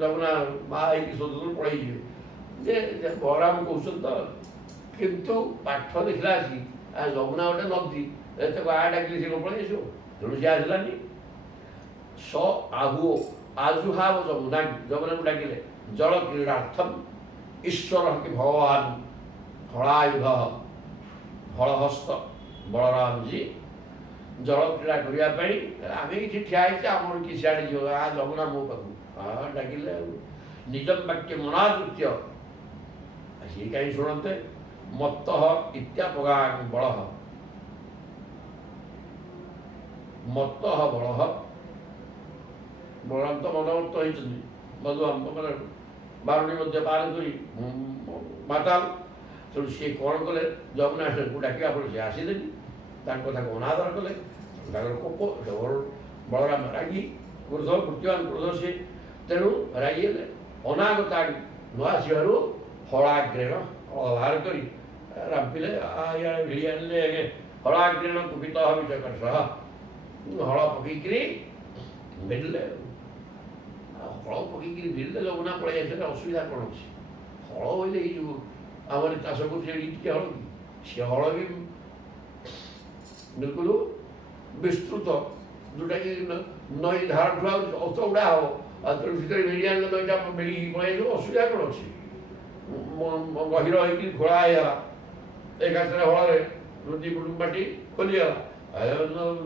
ଯମୁନା ମା ହେଇକି ସ୍ୱତନ୍ତ୍ର ପଳେଇଯିବେ ଯେ ବଳରାମ କହୁଛନ୍ତି ତ, କିନ୍ତୁ ପାଠ ଦେଖିଲା ଆସିକି ଯମୁନା ଗୋଟେ ନଦୀ ଏତେ ଡାକିଲେ ସେ କ'ଣ ପଳେଇ ଆସିବ, ତେଣୁ ସେ ଆସିଲାନି। ଆଜୁହାବ ଯମୁନା ଯମୁନାକୁ ଡାକିଲେ ଜଳ କ୍ରୀଡ଼ାର୍ଥମ୍ ଈଶ୍ୱର କି ଭଗବାନ ହଳାୟୁଧ ହଳହସ୍ତ ବଳରାମଜୀ ଜଳ କ୍ରୀଡ଼ା କରିବା ପାଇଁ ଆମେ ଏଇଠି ଠିଆ ହେଇଛେ, ଆମର କି ସିଆଡ଼େ ଯିବ ଯମୁନା ମୋ ପାଖକୁ ଡାକିଲେ ଆଉ ନିଜମ ବାକ୍ୟ ମନାଦୃତ୍ୟ ସିଏ କାହିଁ ଶୁଣନ୍ତେ ମତ୍ତଃ ଇତ୍ୟାପଗାଂ ବଳଃ ମତ୍ତଃ ବଳଃ। ବଳରାମ ତ ମନମତ୍ତ ହେଇଛନ୍ତି, ମଧୁଆମ୍ବ ମାନେ ବାରୁଣୀ ମଧ୍ୟ ପାର କରି ମାତାଲ। ତେଣୁ ସିଏ କ'ଣ କଲେ, ଯମୁନାକୁ ଡାକିବା ପରେ ସେ ଆସିଲେନି, ତାଙ୍କ କଥାକୁ ଅନାଦର କଲେ। ତାଙ୍କର କୋପ ବଳରାମ ରାଗି କ୍ରୋଧ ମୃତ୍ୟୁବାନ କ୍ରୋଧ ସିଏ, ତେଣୁ ରାଗିଗଲେ। ଅନାଗତା ନ ଆସିବାରୁ ହଳାଗ୍ରେଣ ବାହାର କରି ରାମ୍ପିଲେ, ଇଆଡ଼େ ଭିଡ଼ି ଆଣିଲେ ହଳାଗ୍ରେଣ କୁପିତ ବିଚକର୍ଷଃ ହଳ ପକେଇକିରି ଭିଡ଼ିଲେ। ହଳ ପକେଇକିରି ଭିଡ଼ିଲେ ଯମୁନା ପଳେଇ ଆସିଲେ, ଅସୁବିଧା କ'ଣ ଅଛି? ହଳ ବୋଇଲେ ଏଇ ଯେଉଁ ଆମର ଚାଷ କରୁଛି ଏଠି ଟିକେ ହଳ କି, ସେ ହଳ ବି ବିଲକୁଲ ବିସ୍ତୃତ, ଯେଉଁଟାକି ନଈ ଧାରଠୁ ଆଉ ଅସ୍ତ ଗୁଡ଼ା ହବ, ଆଉ ତେଣୁ ଭିତରେ ଭିଡ଼ି ଆଣିଲେ ନଈଟା ଭିଡ଼ିକି ପଳେଇ ଆସିବ, ଅସୁବିଧା କ'ଣ ଅଛି? ଗହିର ହେଇକି ଖୋଳା ହେଇଗଲା ଏକାଥରେ ହଳରେ ନଦୀ ମାଟି ଖୋଲିଗଲା,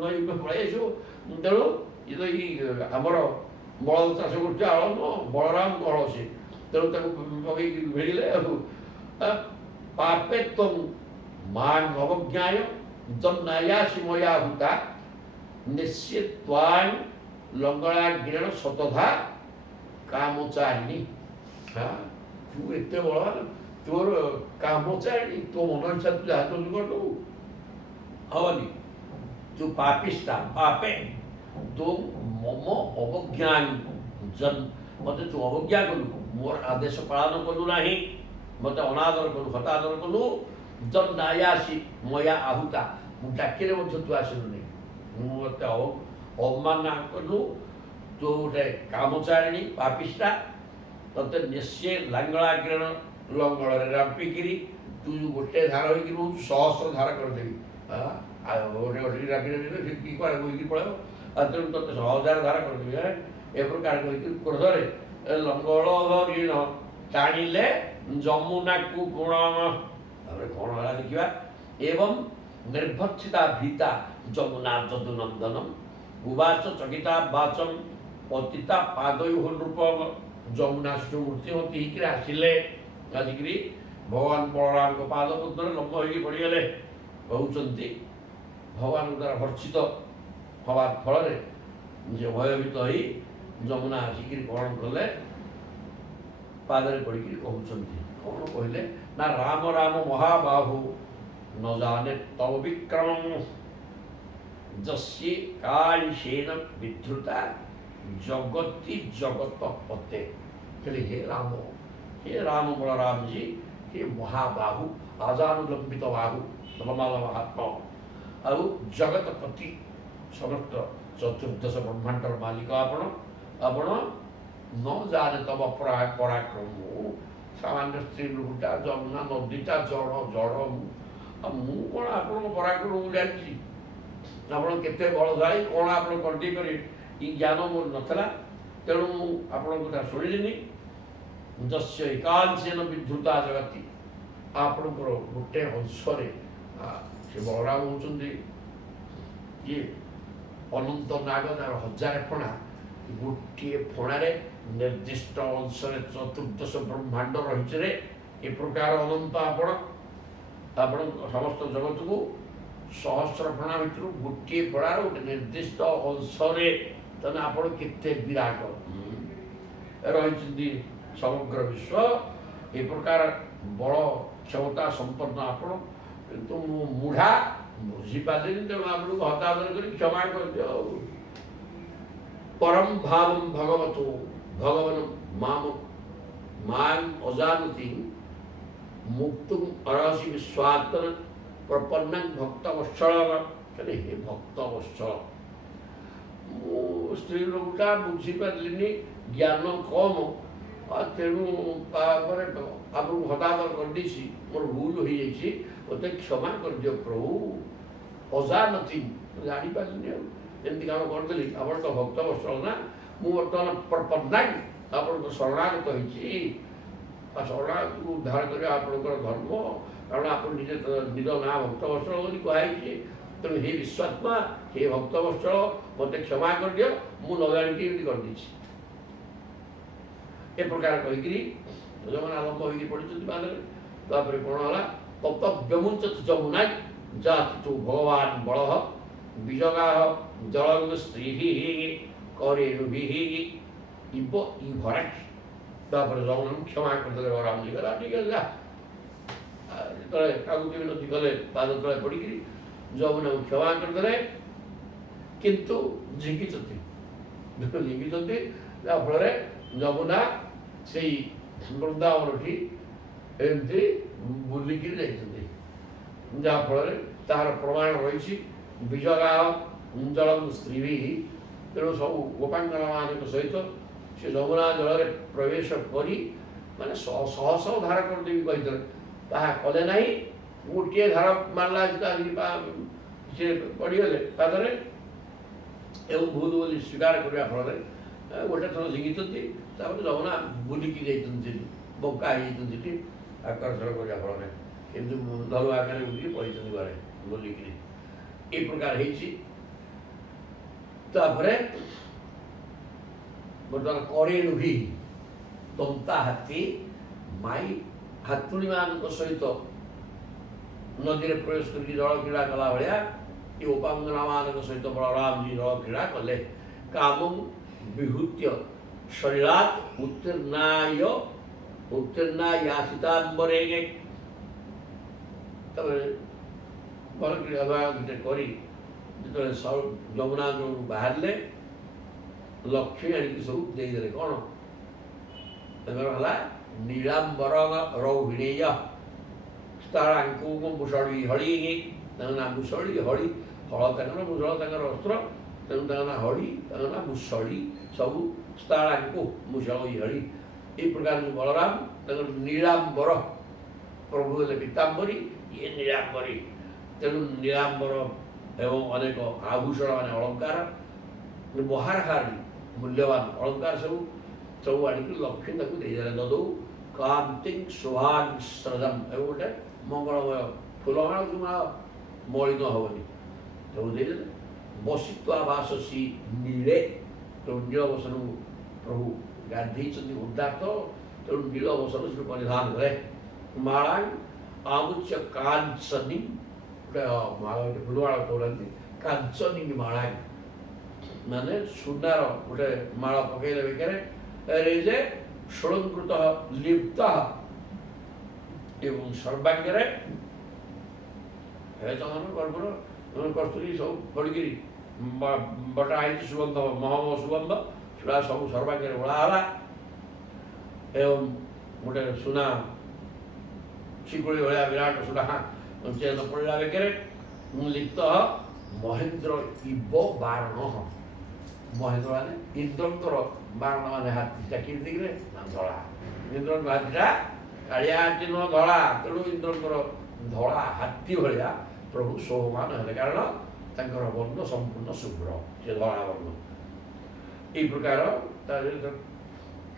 ନଈ ପଳେଇ ଆସିବ। ତେଣୁ ଇଏ ତ ଏଇ ଆମର ବଳଦ ଚାଷ କରୁଛି ହଳ ନୁହଁ, ବଳରାମ ହଳ ସେ, ତେଣୁ ତାକୁ ପକେଇକି ଭିଡ଼ିଲେ। ଆଉ ପାପେ ତ୍ୱଂ ମାଂ ଅବଜ୍ଞାୟ ଜନ୍ନାୟାସି ମୟା ହୁତା ନିଶ୍ଚେ ତ୍ୱାଂ ଲଙ୍ଗଳାଗ୍ରେଣ ଶତଧା କାମଚାରିଣୀ। ତୁ ଏତେ ବଳବାନ, ତୋର କାମଚାରିଣୀ, ତୋ ମନ ଇଚ୍ଛା ତୁ ଯାହା ତୁ କରିଦେବୁ, ହବନି। ତୁ ପାପିଷ୍ଟା ପାପେ ତୁ ମମ ଅବଜ୍ଞାନ ମୋତେ ତୁ ଅବଜ୍ଞା କଲୁ, ମୋର ଆଦେଶ ପାଳନ କଲୁ ନାହିଁ, ମୋତେ ଅନାଦର କଲୁ, ହତାଦର କଲୁ। ଜନ୍ନାୟାସି ମୟା ଆହୁତା, ମୁଁ ଡାକିଲେ ମଧ୍ୟ ତୁ ଆସିଲୁନି, ମୁଁ ମୋତେ ଅବମାନନା କଲୁ। ତୁ ଗୋଟେ କାମଚାରିଣୀ ପାପିଷ୍ଟା, ତତେ ନିଶ୍ଚୟ ଲାଙ୍ଗଳାଗ୍ରେଣ ଲଙ୍ଗଳରେ ରାମ୍ପିକିରି ତୁ ଗୋଟେ ଧାର ହେଇକି ରହୁଛୁ, ସହସ୍ର ଧାର କରିଦେବି। ଗୋଟେ ଗୋଟେ ରାଗିଲେ କି କୁଆଡ଼େ ବୋହିକି ପଳେଇବ, ଆଉ ତେଣୁ ତତେ 1000 ଧାର କରିଦେବି। ଏ ପ୍ରକାର କହିକି କ୍ରୋଧରେ ଲଙ୍ଗଳ ଋଣ ଟାଣିଲେ ଯମୁନାକୁ ଗୁଣ। ତାପରେ କ'ଣ ହେଲା ଦେଖିବା। ଏବଂ ନିର୍ଭର୍ତ୍ସିତା ଭୀତା ଯମୁନା ଯଦୁନନ୍ଦନମ୍ ଉବାଚ ଚକିତା ବାଚମ ପତିତା ପାଦୟୋଃ ନୃପମ। ଯମୁନା ସେଠୁ ମୂର୍ତ୍ତିମତୀ ହେଇକିରି ଆସିଲେ, ଆସିକିରି ଭଗବାନ ବଳରାମଙ୍କ ପାଦ ପଦ୍ମରେ ଲମ୍ବ ହେଇକି ପଡ଼ିଗଲେ। କହୁଛନ୍ତି ଭଗବାନଙ୍କ ଦ୍ୱାରା ଭର୍ତ୍ସିତ ହେବା ଫଳରେ ଯେ ଭୟଭୀତ ହୋଇ ଯମୁନା ଆସିକିରି କ'ଣ କଲେ, ପାଦରେ ପଡ଼ିକିରି କହୁଛନ୍ତି। କ'ଣ କହିଲେ ନା, ରାମ ରାମ ମହାବାହୁ ନ ଜାନେ ତବ ବିକ୍ରମ ଯସ୍ୟ କାଳିଶେନ ବିଧୃତା ଜଗତି ଜଗତ ପତେ। କହିଲେ ହେ ରାମ ବଳରାମଜୀ, हे महाबाहु आजानुलंबित बाहु नवमाल महात्मा ଆଉ ଜଗତପତି ସମସ୍ତ ଚତୁର୍ଦ୍ଦଶ ବ୍ରହ୍ମାଣ୍ଡର ମାଲିକ ଆପଣ। ଆପଣ ନ ଜାଣେ ତମ ପରାକ୍ରମ। ସାମାନ୍ୟ ସ୍ତ୍ରୀ ଲୋକଟା, ଯମୁନା ନଦୀଟା, ଜଡ଼ ଆଉ ମୁଁ କ'ଣ ଆପଣଙ୍କ ପରାକ୍ରମ ଜାଣିଛି? ଆପଣ କେତେ ବଳଶାଳୀ, କ'ଣ ଆପଣ କରିଦେଇ ପାରିବେ, ଏ ଜ୍ଞାନ ମୋର ନଥିଲା। ତେଣୁ ମୁଁ ଆପଣଙ୍କ କଥା ଶୁଣିଲିନି। ଯସ୍ୟ ଏକାଂଶେନ ବିଧୃତା ଜଗତି ଆପଣଙ୍କର ଗୋଟେ ଅଂଶରେ ସେ ବଳରାମ ହେଉଛନ୍ତି ଇଏ ଅନନ୍ତ ନାଗ, ତାର ହଜାରେ ଫଣା, ଗୋଟିଏ ଫଣାରେ ନିର୍ଦ୍ଦିଷ୍ଟ ଅଂଶରେ ଚତୁର୍ଦ୍ଦଶ ବ୍ରହ୍ମାଣ୍ଡ ରହିଛି ରେ। ଏ ପ୍ରକାର ଅନନ୍ତ ଆପଣ ସମସ୍ତ ଜଗତକୁ ସହସ୍ର ଫଣା ଭିତରୁ ଗୋଟିଏ ଫଣାର ଗୋଟେ ନିର୍ଦ୍ଦିଷ୍ଟ ଅଂଶରେ, ତେଣୁ ଆପଣ କେତେ ବିରାଟ ରହିଛନ୍ତି ସମଗ୍ର ବିଶ୍ୱ। ଏ ପ୍ରକାର ବଳ କ୍ଷମତା ସମ୍ପନ୍ନ ଆପଣ, କିନ୍ତୁ ମୁଁ ମୁଢ଼ା ବୁଝିପାରିଲିନି, ତେଣୁ ଆପଣଙ୍କୁ ହତାଦର କରି କ୍ଷମା କରିଦିଅ। ପରମ ଭାବମ ଭଗବତୋ ଭଗବାନ ମାଂ ଅଜାନତି ମୁକ୍ତୁମ ଅରସି ବିଶ୍ୱାତ୍ମନ ପ୍ରପନ୍ନଂ ଭକ୍ତ ବତ୍ସଳ। ହେ ଭକ୍ତ ବତ୍ସଳ, ମୁଁ ସ୍ତ୍ରୀ ଲୋକଟା ବୁଝିପାରିଲିନି, ଜ୍ଞାନ କମ, ତେଣୁ ତାପରେ ଆପଣଙ୍କୁ ହତାଦର କରିଦେଇଛି, ମୋର ଭୁଲ ହୋଇଯାଇଛି, ମୋତେ କ୍ଷମା କରିଦିଅ ପ୍ରଭୁ। ଅଜାନତି, ଜାଣିପାରିଲିନି, ଆଉ ଏମିତି କାମ କରିଦେଲି। ଆପଣ ତ ଭକ୍ତ ବତ୍ସଳ ନା, ମୁଁ ବର୍ତ୍ତମାନ ପ୍ରପନ୍ନାଂ ଆପଣଙ୍କ ଶରଣାଗତ ହେଇଛି। ଶରଣାଗତକୁ ଉଦ୍ଧାର କରିବା ଆପଣଙ୍କର ଧର୍ମ, କାରଣ ଆପଣ ନିଜେ ନିଜ ନାଁ ଭକ୍ତ ବତ୍ସଳ ବୋଲି କୁହାଯାଇଛି। ତେଣୁ ହେ ବିଶ୍ୱାତ୍ମା, ହେ ଭକ୍ତ ବତ୍ସଳ, ମୋତେ କ୍ଷମା କରିଦିଅ, ମୁଁ ନ ଜାଣିକି ଏମିତି କରିଦେଇଛି। ଏ ପ୍ରକାର କହିକିରି ଯେଉଁମାନେ ଆରମ୍ଭ ହୋଇକି ପଡ଼ିଛନ୍ତି ପାଦରେ, ତାପରେ କ'ଣ ହେଲା, ତତ ବ୍ୟମୁଞ୍ଚ ଯମୁନା ଯାତି ତୁ ଭଗବାନ ବଳଃ ବିଜଗାଃ ଜଳଂ ସ୍ତ୍ରୀଃ କରେଣୁଭିଃ ଇବ ଇଭରାଟ୍। ତାପରେ ଯମୁନାକୁ କ୍ଷମା କରିଦେଲେ ବଳରାମଜୀ, ଗଲା ଠିକ୍ ଅଛି, ଯା। ଯେତେବେଳେ କାକୁତି ବିନତି କଲେ ପାଦ ତଳେ ପଡ଼ିକିରି ଯମୁନାକୁ କ୍ଷମା କରିଦେଲେ, କିନ୍ତୁ ଝିଙ୍କିଛନ୍ତି, ଯାହାଫଳରେ ଯମୁନା ସେଇ ବୃନ୍ଦାବନଠି ଏମିତି ବୁଲିକିରି ଯାଇଛନ୍ତି, ଯାହାଫଳରେ ତାହାର ପ୍ରମାଣ ରହିଛି। ବିଜଗାଃ ଜଳଂ ସ୍ତ୍ରୀଃ, ତେଣୁ ସବୁ ଗୋପାଙ୍ଗନାମାନଙ୍କ ସହିତ ସେ ଯମୁନା ଜଳରେ ପ୍ରବେଶ କରି, ମାନେ ଶହ ଶହ ଧାର କରିଦେବି କହିଥିଲେ, ତାହା କଲେ ନାହିଁ। ଗୋଟିଏ ଧାର ମାରିଲା, ସେ ପଡ଼ିଗଲେ ପାଦରେ, ଏବଂ ଭୁଲ ବୋଲି ସ୍ୱୀକାର କରିବା ଫଳରେ ଗୋଟେ ଥର ଝିଙ୍କିଛନ୍ତି, ତାପରେ ଯମୁନା ବୁଲିକି ଯାଇଛନ୍ତି, ବଙ୍କା ହେଇଯାଇଛନ୍ତି ସେଠି ଆକର୍ଷଣ କରିବା ଫଳରେ, କିନ୍ତୁ ଧନୁ ଆକାରରେ ବୁଲିକି ପଡ଼ିଛନ୍ତି ଘରେ ବୁଲିକିରି। ଏ ପ୍ରକାର ହେଇଛି। ତାପରେ ବର୍ତ୍ତମାନ କରେଣୁଭିଃ, ଦନ୍ତା ହାତୀ, ମାଇ ହାତୁଣୀମାନଙ୍କ ସହିତ ନଦୀରେ ପ୍ରବେଶ କରିକି ଜଳ କ୍ରୀଡ଼ା କଲା ଭଳିଆ ଏ ଉପାଙ୍ଗନାମାନଙ୍କ ସହିତ ବଳରାମଜୀ ଜଳ କ୍ରୀଡ଼ା କଲେ। କାମଂ ବିହୂତ୍ୟ ଶରୀରାତ୍ ଉତ୍ତୀର୍ଣ୍ଣାୟାସିତାମ୍ବରେ, ତାପରେ ଭଲ କ୍ରୀଡ଼ା କରି ଯେତେବେଳେ ଯମୁନା ଯୋଉ ବାହାରିଲେ, ଲକ୍ଷ୍ମୀ ଆଣିକି ସବୁ ଦେଇଦେଲେ। କ'ଣ ତାଙ୍କର ହେଲା, ନୀଳାମ୍ବର ରୌହିଣେୟ ସ୍ଥଳାଙ୍କୁ ମୁଷଳି ହଳି, ତାଙ୍କ ନାଁ ମୁଷଳି ହଳି, ହଳ ତାଙ୍କର, ମୁଷଳ ତାଙ୍କର ଅସ୍ତ୍ର, ତେଣୁ ତାଙ୍କ ନାଁ ହଳି, ତାଙ୍କ ନାଁ ମୁଷଳି, ସବୁ ସ୍ଥଳାଙ୍କୁ ମୁଷଳି ହଳି। এই প্রকার বলরাম তাদের নীলাম্বর, প্রভু হলে পীতাম্বরী, ইয়ে নীলাম্বরী, তেণু নীলাম্বর এবং অনেক আভূষণ মানে অলঙ্কার, মহারহারি মূল্যবান অলঙ্কার ସବୁ ସବୁ ଆଣିକି ଲକ୍ଷ୍ମୀ ତାକୁ ଦେଇଦେଲେ। ଦଦୌ କାନ୍ତିଂ ଶୋଭାଂ ସ୍ରଜମ୍, ଏବଂ ଗୋଟେ ମଙ୍ଗଳମୟ ଫୁଲମାଳ ଜମା ମଳିନ ହେବନି, ସବୁ ଦେଇଦେଲେ। ବସିତ୍ୱା ବାସସି ନୀଳେ, ତେଣୁ ନୀଳ ବସନକୁ ପ୍ରଭୁ ଗାଧେଇଛନ୍ତି ଉଦାତ୍ତ, ତେଣୁ ନୀଳ ବସନ ସେଠୁ ପରିଧାନ କଲେ। ମାଳାଂ ଆମୁଚ୍ୟ କାଞ୍ଚନୀ, ଗୋଟେ ଫୁଲମାଳ କହୁନାହାନ୍ତି, କାଞ୍ଚନୀ ମାଳାଂ ମାନେ ସୁନାର ଗୋଟେ ମାଳ ପକେଇଲେ ବେକରେ, ରେଜେ ଷୋଳଙ୍କୃତ ଲିପ୍ତ, ଏବଂ ସର୍ବାଙ୍ଗରେ ଚନ୍ଦନ କର୍ପୂର କସ୍ତୁରୀ ସବୁ ପଡ଼ିକିରି ବଟା ହେଇଛି ସୁଗନ୍ଧ, ମହମ ସୁଗନ୍ଧ, ସେଟା ସବୁ ସର୍ବାଙ୍ଗରେ ଓଳା ହେଲା। ଏବଂ ଗୋଟେ ସୁନା ଶିକୁଳି ଭଳିଆ ବିରାଟ ସୁନା ଚେନ ପଡ଼ିଲା ବେକରେ, ଲିପ୍ତ ମହେନ୍ଦ୍ର ଇବ ବାରଣ, ମହେନ୍ଦ୍ର ମାନେ ଇନ୍ଦ୍ରଙ୍କର ବାରଣ, ମାନେ ହାତୀଟା କେମିତି ଦେଖିଲେ ନା ଧଳା, ଇନ୍ଦ୍ରଙ୍କ ହାତୀଟା କାଳିଆ ହାତୀ ନୁହଁ ଧଳା, ତେଣୁ ଇନ୍ଦ୍ରଙ୍କର ଧଳା ହାତୀ ଭଳିଆ ପ୍ରଭୁ ଶୋଭମାନ ହେଲେ, କାରଣ ତାଙ୍କର ବର୍ଣ୍ଣ ସମ୍ପୂର୍ଣ୍ଣ ଶୁଭ୍ର, ସେ ଧଳା ବର୍ଣ୍ଣ। এই ପ୍ରକାର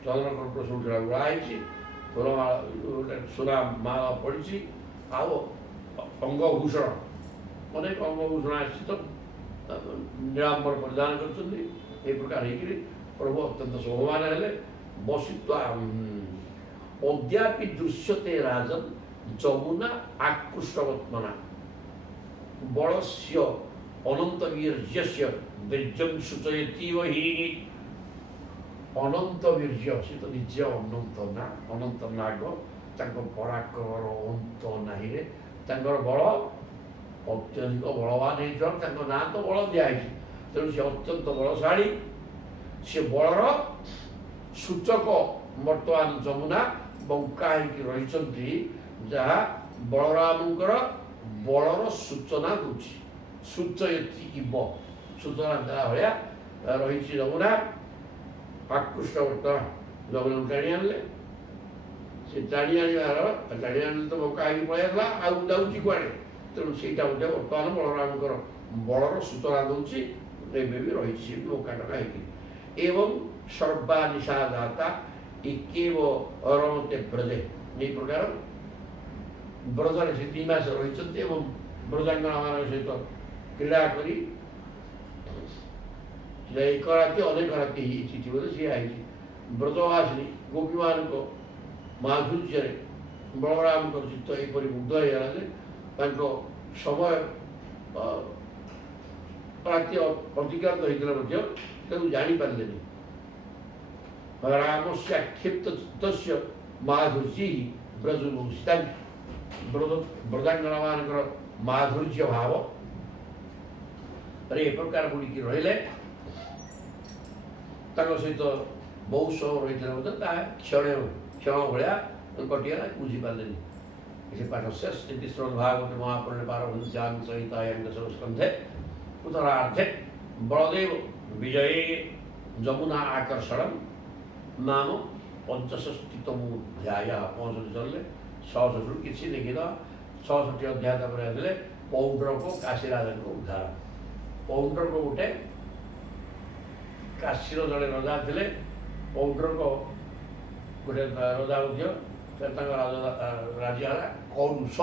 ଚନ୍ଦନ କର୍ପୂର ସବୁ ଗୁଡ଼ା ହେଇଛି, ଫୁଲମାଳ ଗୋଟେ ସୁନା ମାଳ ପଡ଼ିଛି, ଆଉ ଅଙ୍ଗଭୂଷଣ ଅନେକ ଅଙ୍ଗଭୂଷଣ ଆସିଛି, ତ ନୀଳାମ୍ବର ପରିଧାନ କରୁଛନ୍ତି। ଏ ପ୍ରକାର ହେଇକରି ପ୍ରଭୁ ଅତ୍ୟନ୍ତ ଶୋଭମାନ ହେଲେ। ବସିତ୍ୱା ଅଦ୍ୟାପି ଦୃଶ୍ୟତେ ରାଜନ୍ ଯମୁନା ଆକୃଷ୍ଟବତ୍ମନା ବଳସ୍ୟ ଅନନ୍ତ ବୀର୍ଯ୍ୟସ୍ୟ ବୀର୍ଯ୍ୟଂ ସୂଚୟତୀବ ହି। ଅନନ୍ତ ବୀର୍ଯ୍ୟ, ସେ ତ ନିଜେ ଅନନ୍ତ ନା, ଅନନ୍ତ ନାଗ, ତାଙ୍କ ପରାକ୍ରମର ଅନ୍ତ ନାହିଁରେ। ତାଙ୍କର ବଳ ଅତ୍ୟଧିକ ବଳବାନ ହେଇଥିବାରୁ ତାଙ୍କ ନାଁ ତ ବଳ ଦିଆହେଇଛି। ତେଣୁ ସେ ଅତ୍ୟନ୍ତ ବଳଶାଳୀ। ସେ ବଳର ସୂଚକ ବର୍ତ୍ତମାନ ଯମୁନା ବଙ୍କା ହେଇକି ରହିଛନ୍ତି, ଯାହା ବଳରାମଙ୍କର ବଳର ସୂଚନା ଦେଉଛି। ସୂଚୟତି ଇବ, ସୂଚନା ଦେଲା ଭଳିଆ ରହିଛି ଯମୁନା। ଆକୃଷ୍ଟ ବର୍ତ୍ତମାନ ଯମୁନାକୁ ଟାଣି ଆଣିଲେ। ସେ ଟାଣି ଆଣିଲେ ତ ବଙ୍କା ହେଇକି ପଳେଇ ଆସିଲା, ଆଉ ଯାଉଛି କୁଆଡ଼େ? ତେଣୁ ସେଇଟା ମଧ୍ୟ ବର୍ତ୍ତମାନ ବଳରାମଙ୍କର ବଳର ସୂଚନା ଦେଉଛି। ଏବେ ବି ରହିଛି ବଙ୍କା ଟଙ୍କା ହେଇକି। ଏବଂ ସର୍ବାନିଶା ଦାତା ଏକେବ ରମତେ ବ୍ରଜେ, ଏହି ପ୍ରକାର ବ୍ରଜରେ ସେ 3 ମାସ ରହିଛନ୍ତି ଏବଂ ବ୍ରଜାଙ୍ଗନାମାନଙ୍କ ସହିତ କ୍ରୀଡ଼ା କରି ଏକ ରାତି ଅନେକ ରାତି ହେଇଛି ବୋଲେ ସିଏ ହେଇଛି। ବ୍ରଜବାସିନୀ ଗୋପୀମାନଙ୍କ ମାଧୁର୍ଯ୍ୟରେ ବଳରାମଙ୍କ ଚିତ୍ତ ଏପରି ମୁଗ୍ଧ ହେଇଗଲା ଯେ ତାଙ୍କ ସମୟ ରାତି ଅତିକ୍ରାନ୍ତ ହେଇଥିଲେ ମଧ୍ୟ ତାକୁ ଜାଣିପାରିଲେନି। ରାମସ୍ୟ କ୍ଷିପ୍ତ ଚିତ୍ତସ୍ୟ ମାଧୁର୍ଯ୍ୟ ବ୍ରଜମୂଷିତା, ବ୍ରଜାଙ୍ଗନାମାନଙ୍କର ମାଧୁର୍ଯ୍ୟ ଭାବ ଏ ପ୍ରକାର ବୁଡ଼ିକି ରହିଲେ। ତାଙ୍କ ସହିତ ବହୁତ ସମୟ ରହିଥିଲେ ମଧ୍ୟ ତାହା କ୍ଷଣ ଭଳିଆ କଟିଗଲା, ବୁଝିପାରିଲେନି। ସେ ପାଠ ଶେଷ ଇତି ଶ୍ରଦ୍ଧାଗତ ମହାପୁରାଣେ ପାରମହଂସ୍ୟାଂ ସହିତାୟାଂ ଦଶମସ୍କନ୍ଧେ ଉତ୍ତରାର୍ଦ୍ଧେ ବଳଦେବ ବିଜୟେ ଯମୁନା ଆକର୍ଷଣମ୍ ନାମ 65ତମୋଧ୍ୟାୟ। 65 ଚଳିଲେ 66ରୁ କିଛି ଲେଖିଦେବା। 66 ଅଧ୍ୟାୟ ତାପରେ ଆସିଲେ ପୌଣ୍ଡ୍ରକ କାଶୀରାଜାଙ୍କ ଉଦ୍ଧାର। ପୌଣ୍ଡ୍ରକ ଗୋଟେ କାଶୀର ଜଣେ ରଜା ଥିଲେ। ପୌଣ୍ଡ୍ରକ ଗୋଟେ ରଜା ମଧ୍ୟ, ତାଙ୍କ ରାଜ୍ୟ ହେଲା କୌରୁଷ।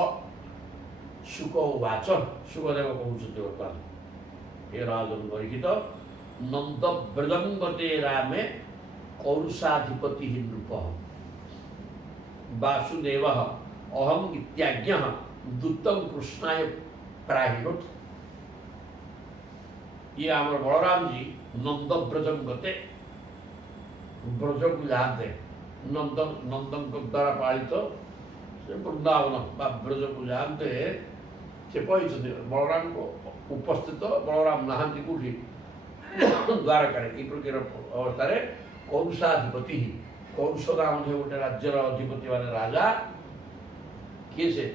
ଶୁକ ବାଚ, ଶୁକଦେବ କହୁଛନ୍ତି ବର୍ତ୍ତମାନ ଏ ରାଜନ ପରୀକ୍ଷିତ। ନନ୍ଦ ବ୍ରଜଙ୍ଗତେ ରାମେ କୌରୁଷାଧିପତି ନୃପ ବାସୁଦେବ ଅହಂ ଇତ୍ୟାଜ୍ଞ ଦୂତଂ କୃଷ୍ଣାୟ ପ୍ରାହିଣୋତ୍। ଇଏ ଆମର ବଳରାମଜୀ ନନ୍ଦ ବ୍ରଜଙ୍ଗତେ, ବ୍ରଜକୁ ଯାଆନ୍ତେ। ନନ୍ଦଙ୍କ ଦ୍ୱାରା ପାଳିତ ସେ ବୃନ୍ଦାବନ ବା ବ୍ରଜକୁ ଯାଆନ୍ତେ। ସେ କହିଛନ୍ତି ବଳରାମଙ୍କ ଉପସ୍ଥିତ, ବଳରାମ ନାହାନ୍ତି କେଉଁଠି? ଦ୍ୱାରକାରେ। ଏହି ପ୍ରକାର ଅବସ୍ଥାରେ କୌରୁଷାଧିପତି, କୌରୁଷ ମଧ୍ୟ ଗୋଟେ ରାଜ୍ୟର ଅଧିପତି ମାନେ ରାଜା। କିଏ ସେ?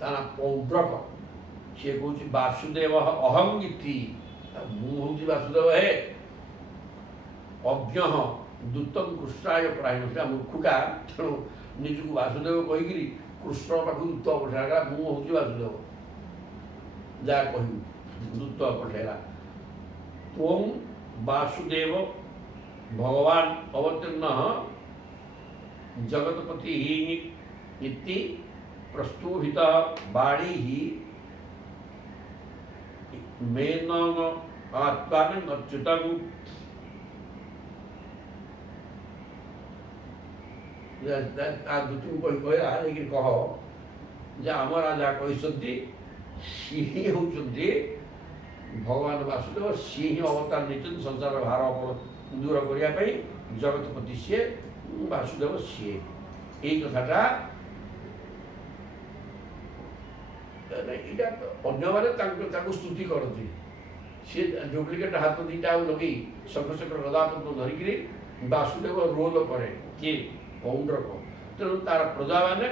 ତା ନା ପୌଣ୍ଡ୍ରକ। ସିଏ କହୁଛି ବାସୁଦେବ ଅହଂ ଇତି, ମୁଁ ହଉଛି ବାସୁଦେବ ହେ। ଅଜ୍ଞ ଦୂତଂ କୃଷ୍ଣାୟ ପ୍ରାୟ, ସେଟା ମୂର୍ଖୁଟା। ତେଣୁ ନିଜକୁ ବାସୁଦେବ କହିକିରି କୃଷ୍ଣ ପାଖକୁ ଦୂତ ପଠାଇଲା। ମୁଁ ହଉଛି ବାସୁଦେବ, ଯାହା କହିବୁ ଦୂତ ପଠାଇଲା। ତ୍ୱଂ ବାସୁଦେବ ଭଗବାନ ଅବତୀର୍ଣ୍ଣ ଜଗତପତି ଇତି ପ୍ରସ୍ତୁହିତ ବାଣୀ ମେନ ଆତ୍ମାନ ଅଚ୍ୟୁତଂ। ଦୂତକୁ କହିଲା ଯାଇକି କହ ଯେ ଆମ ରାଜା କହିଛନ୍ତି ସିଏ ହେଉଛନ୍ତି ଭଗବାନ ବାସୁଦେବ, ସିଏ ହିଁ ଅବତାର ନେଇଛନ୍ତି ସଂସାର ଭାର ଦୂର କରିବା ପାଇଁ। ଜଗତପତି ସିଏ, ବାସୁଦେବ ସିଏ। ଏଇ କଥାଟା ଏଇଟା ଅନ୍ୟମାନେ ତାକୁ ସ୍ତୁତି କରନ୍ତି। ସିଏ ଡୁପ୍ଲିକେଟ୍ ହାତ ଦୁଇଟା ଆଉ ଲଗେଇ ଶଙ୍କର ଗଦାପଦ୍ମ ଧରିକିରି ବାସୁଦେବ ରୋଲ କରେ। କିଏ? ପୌଣ୍ଡ୍ରକ। ତେଣୁ ତାର ପ୍ରଜାମାନେ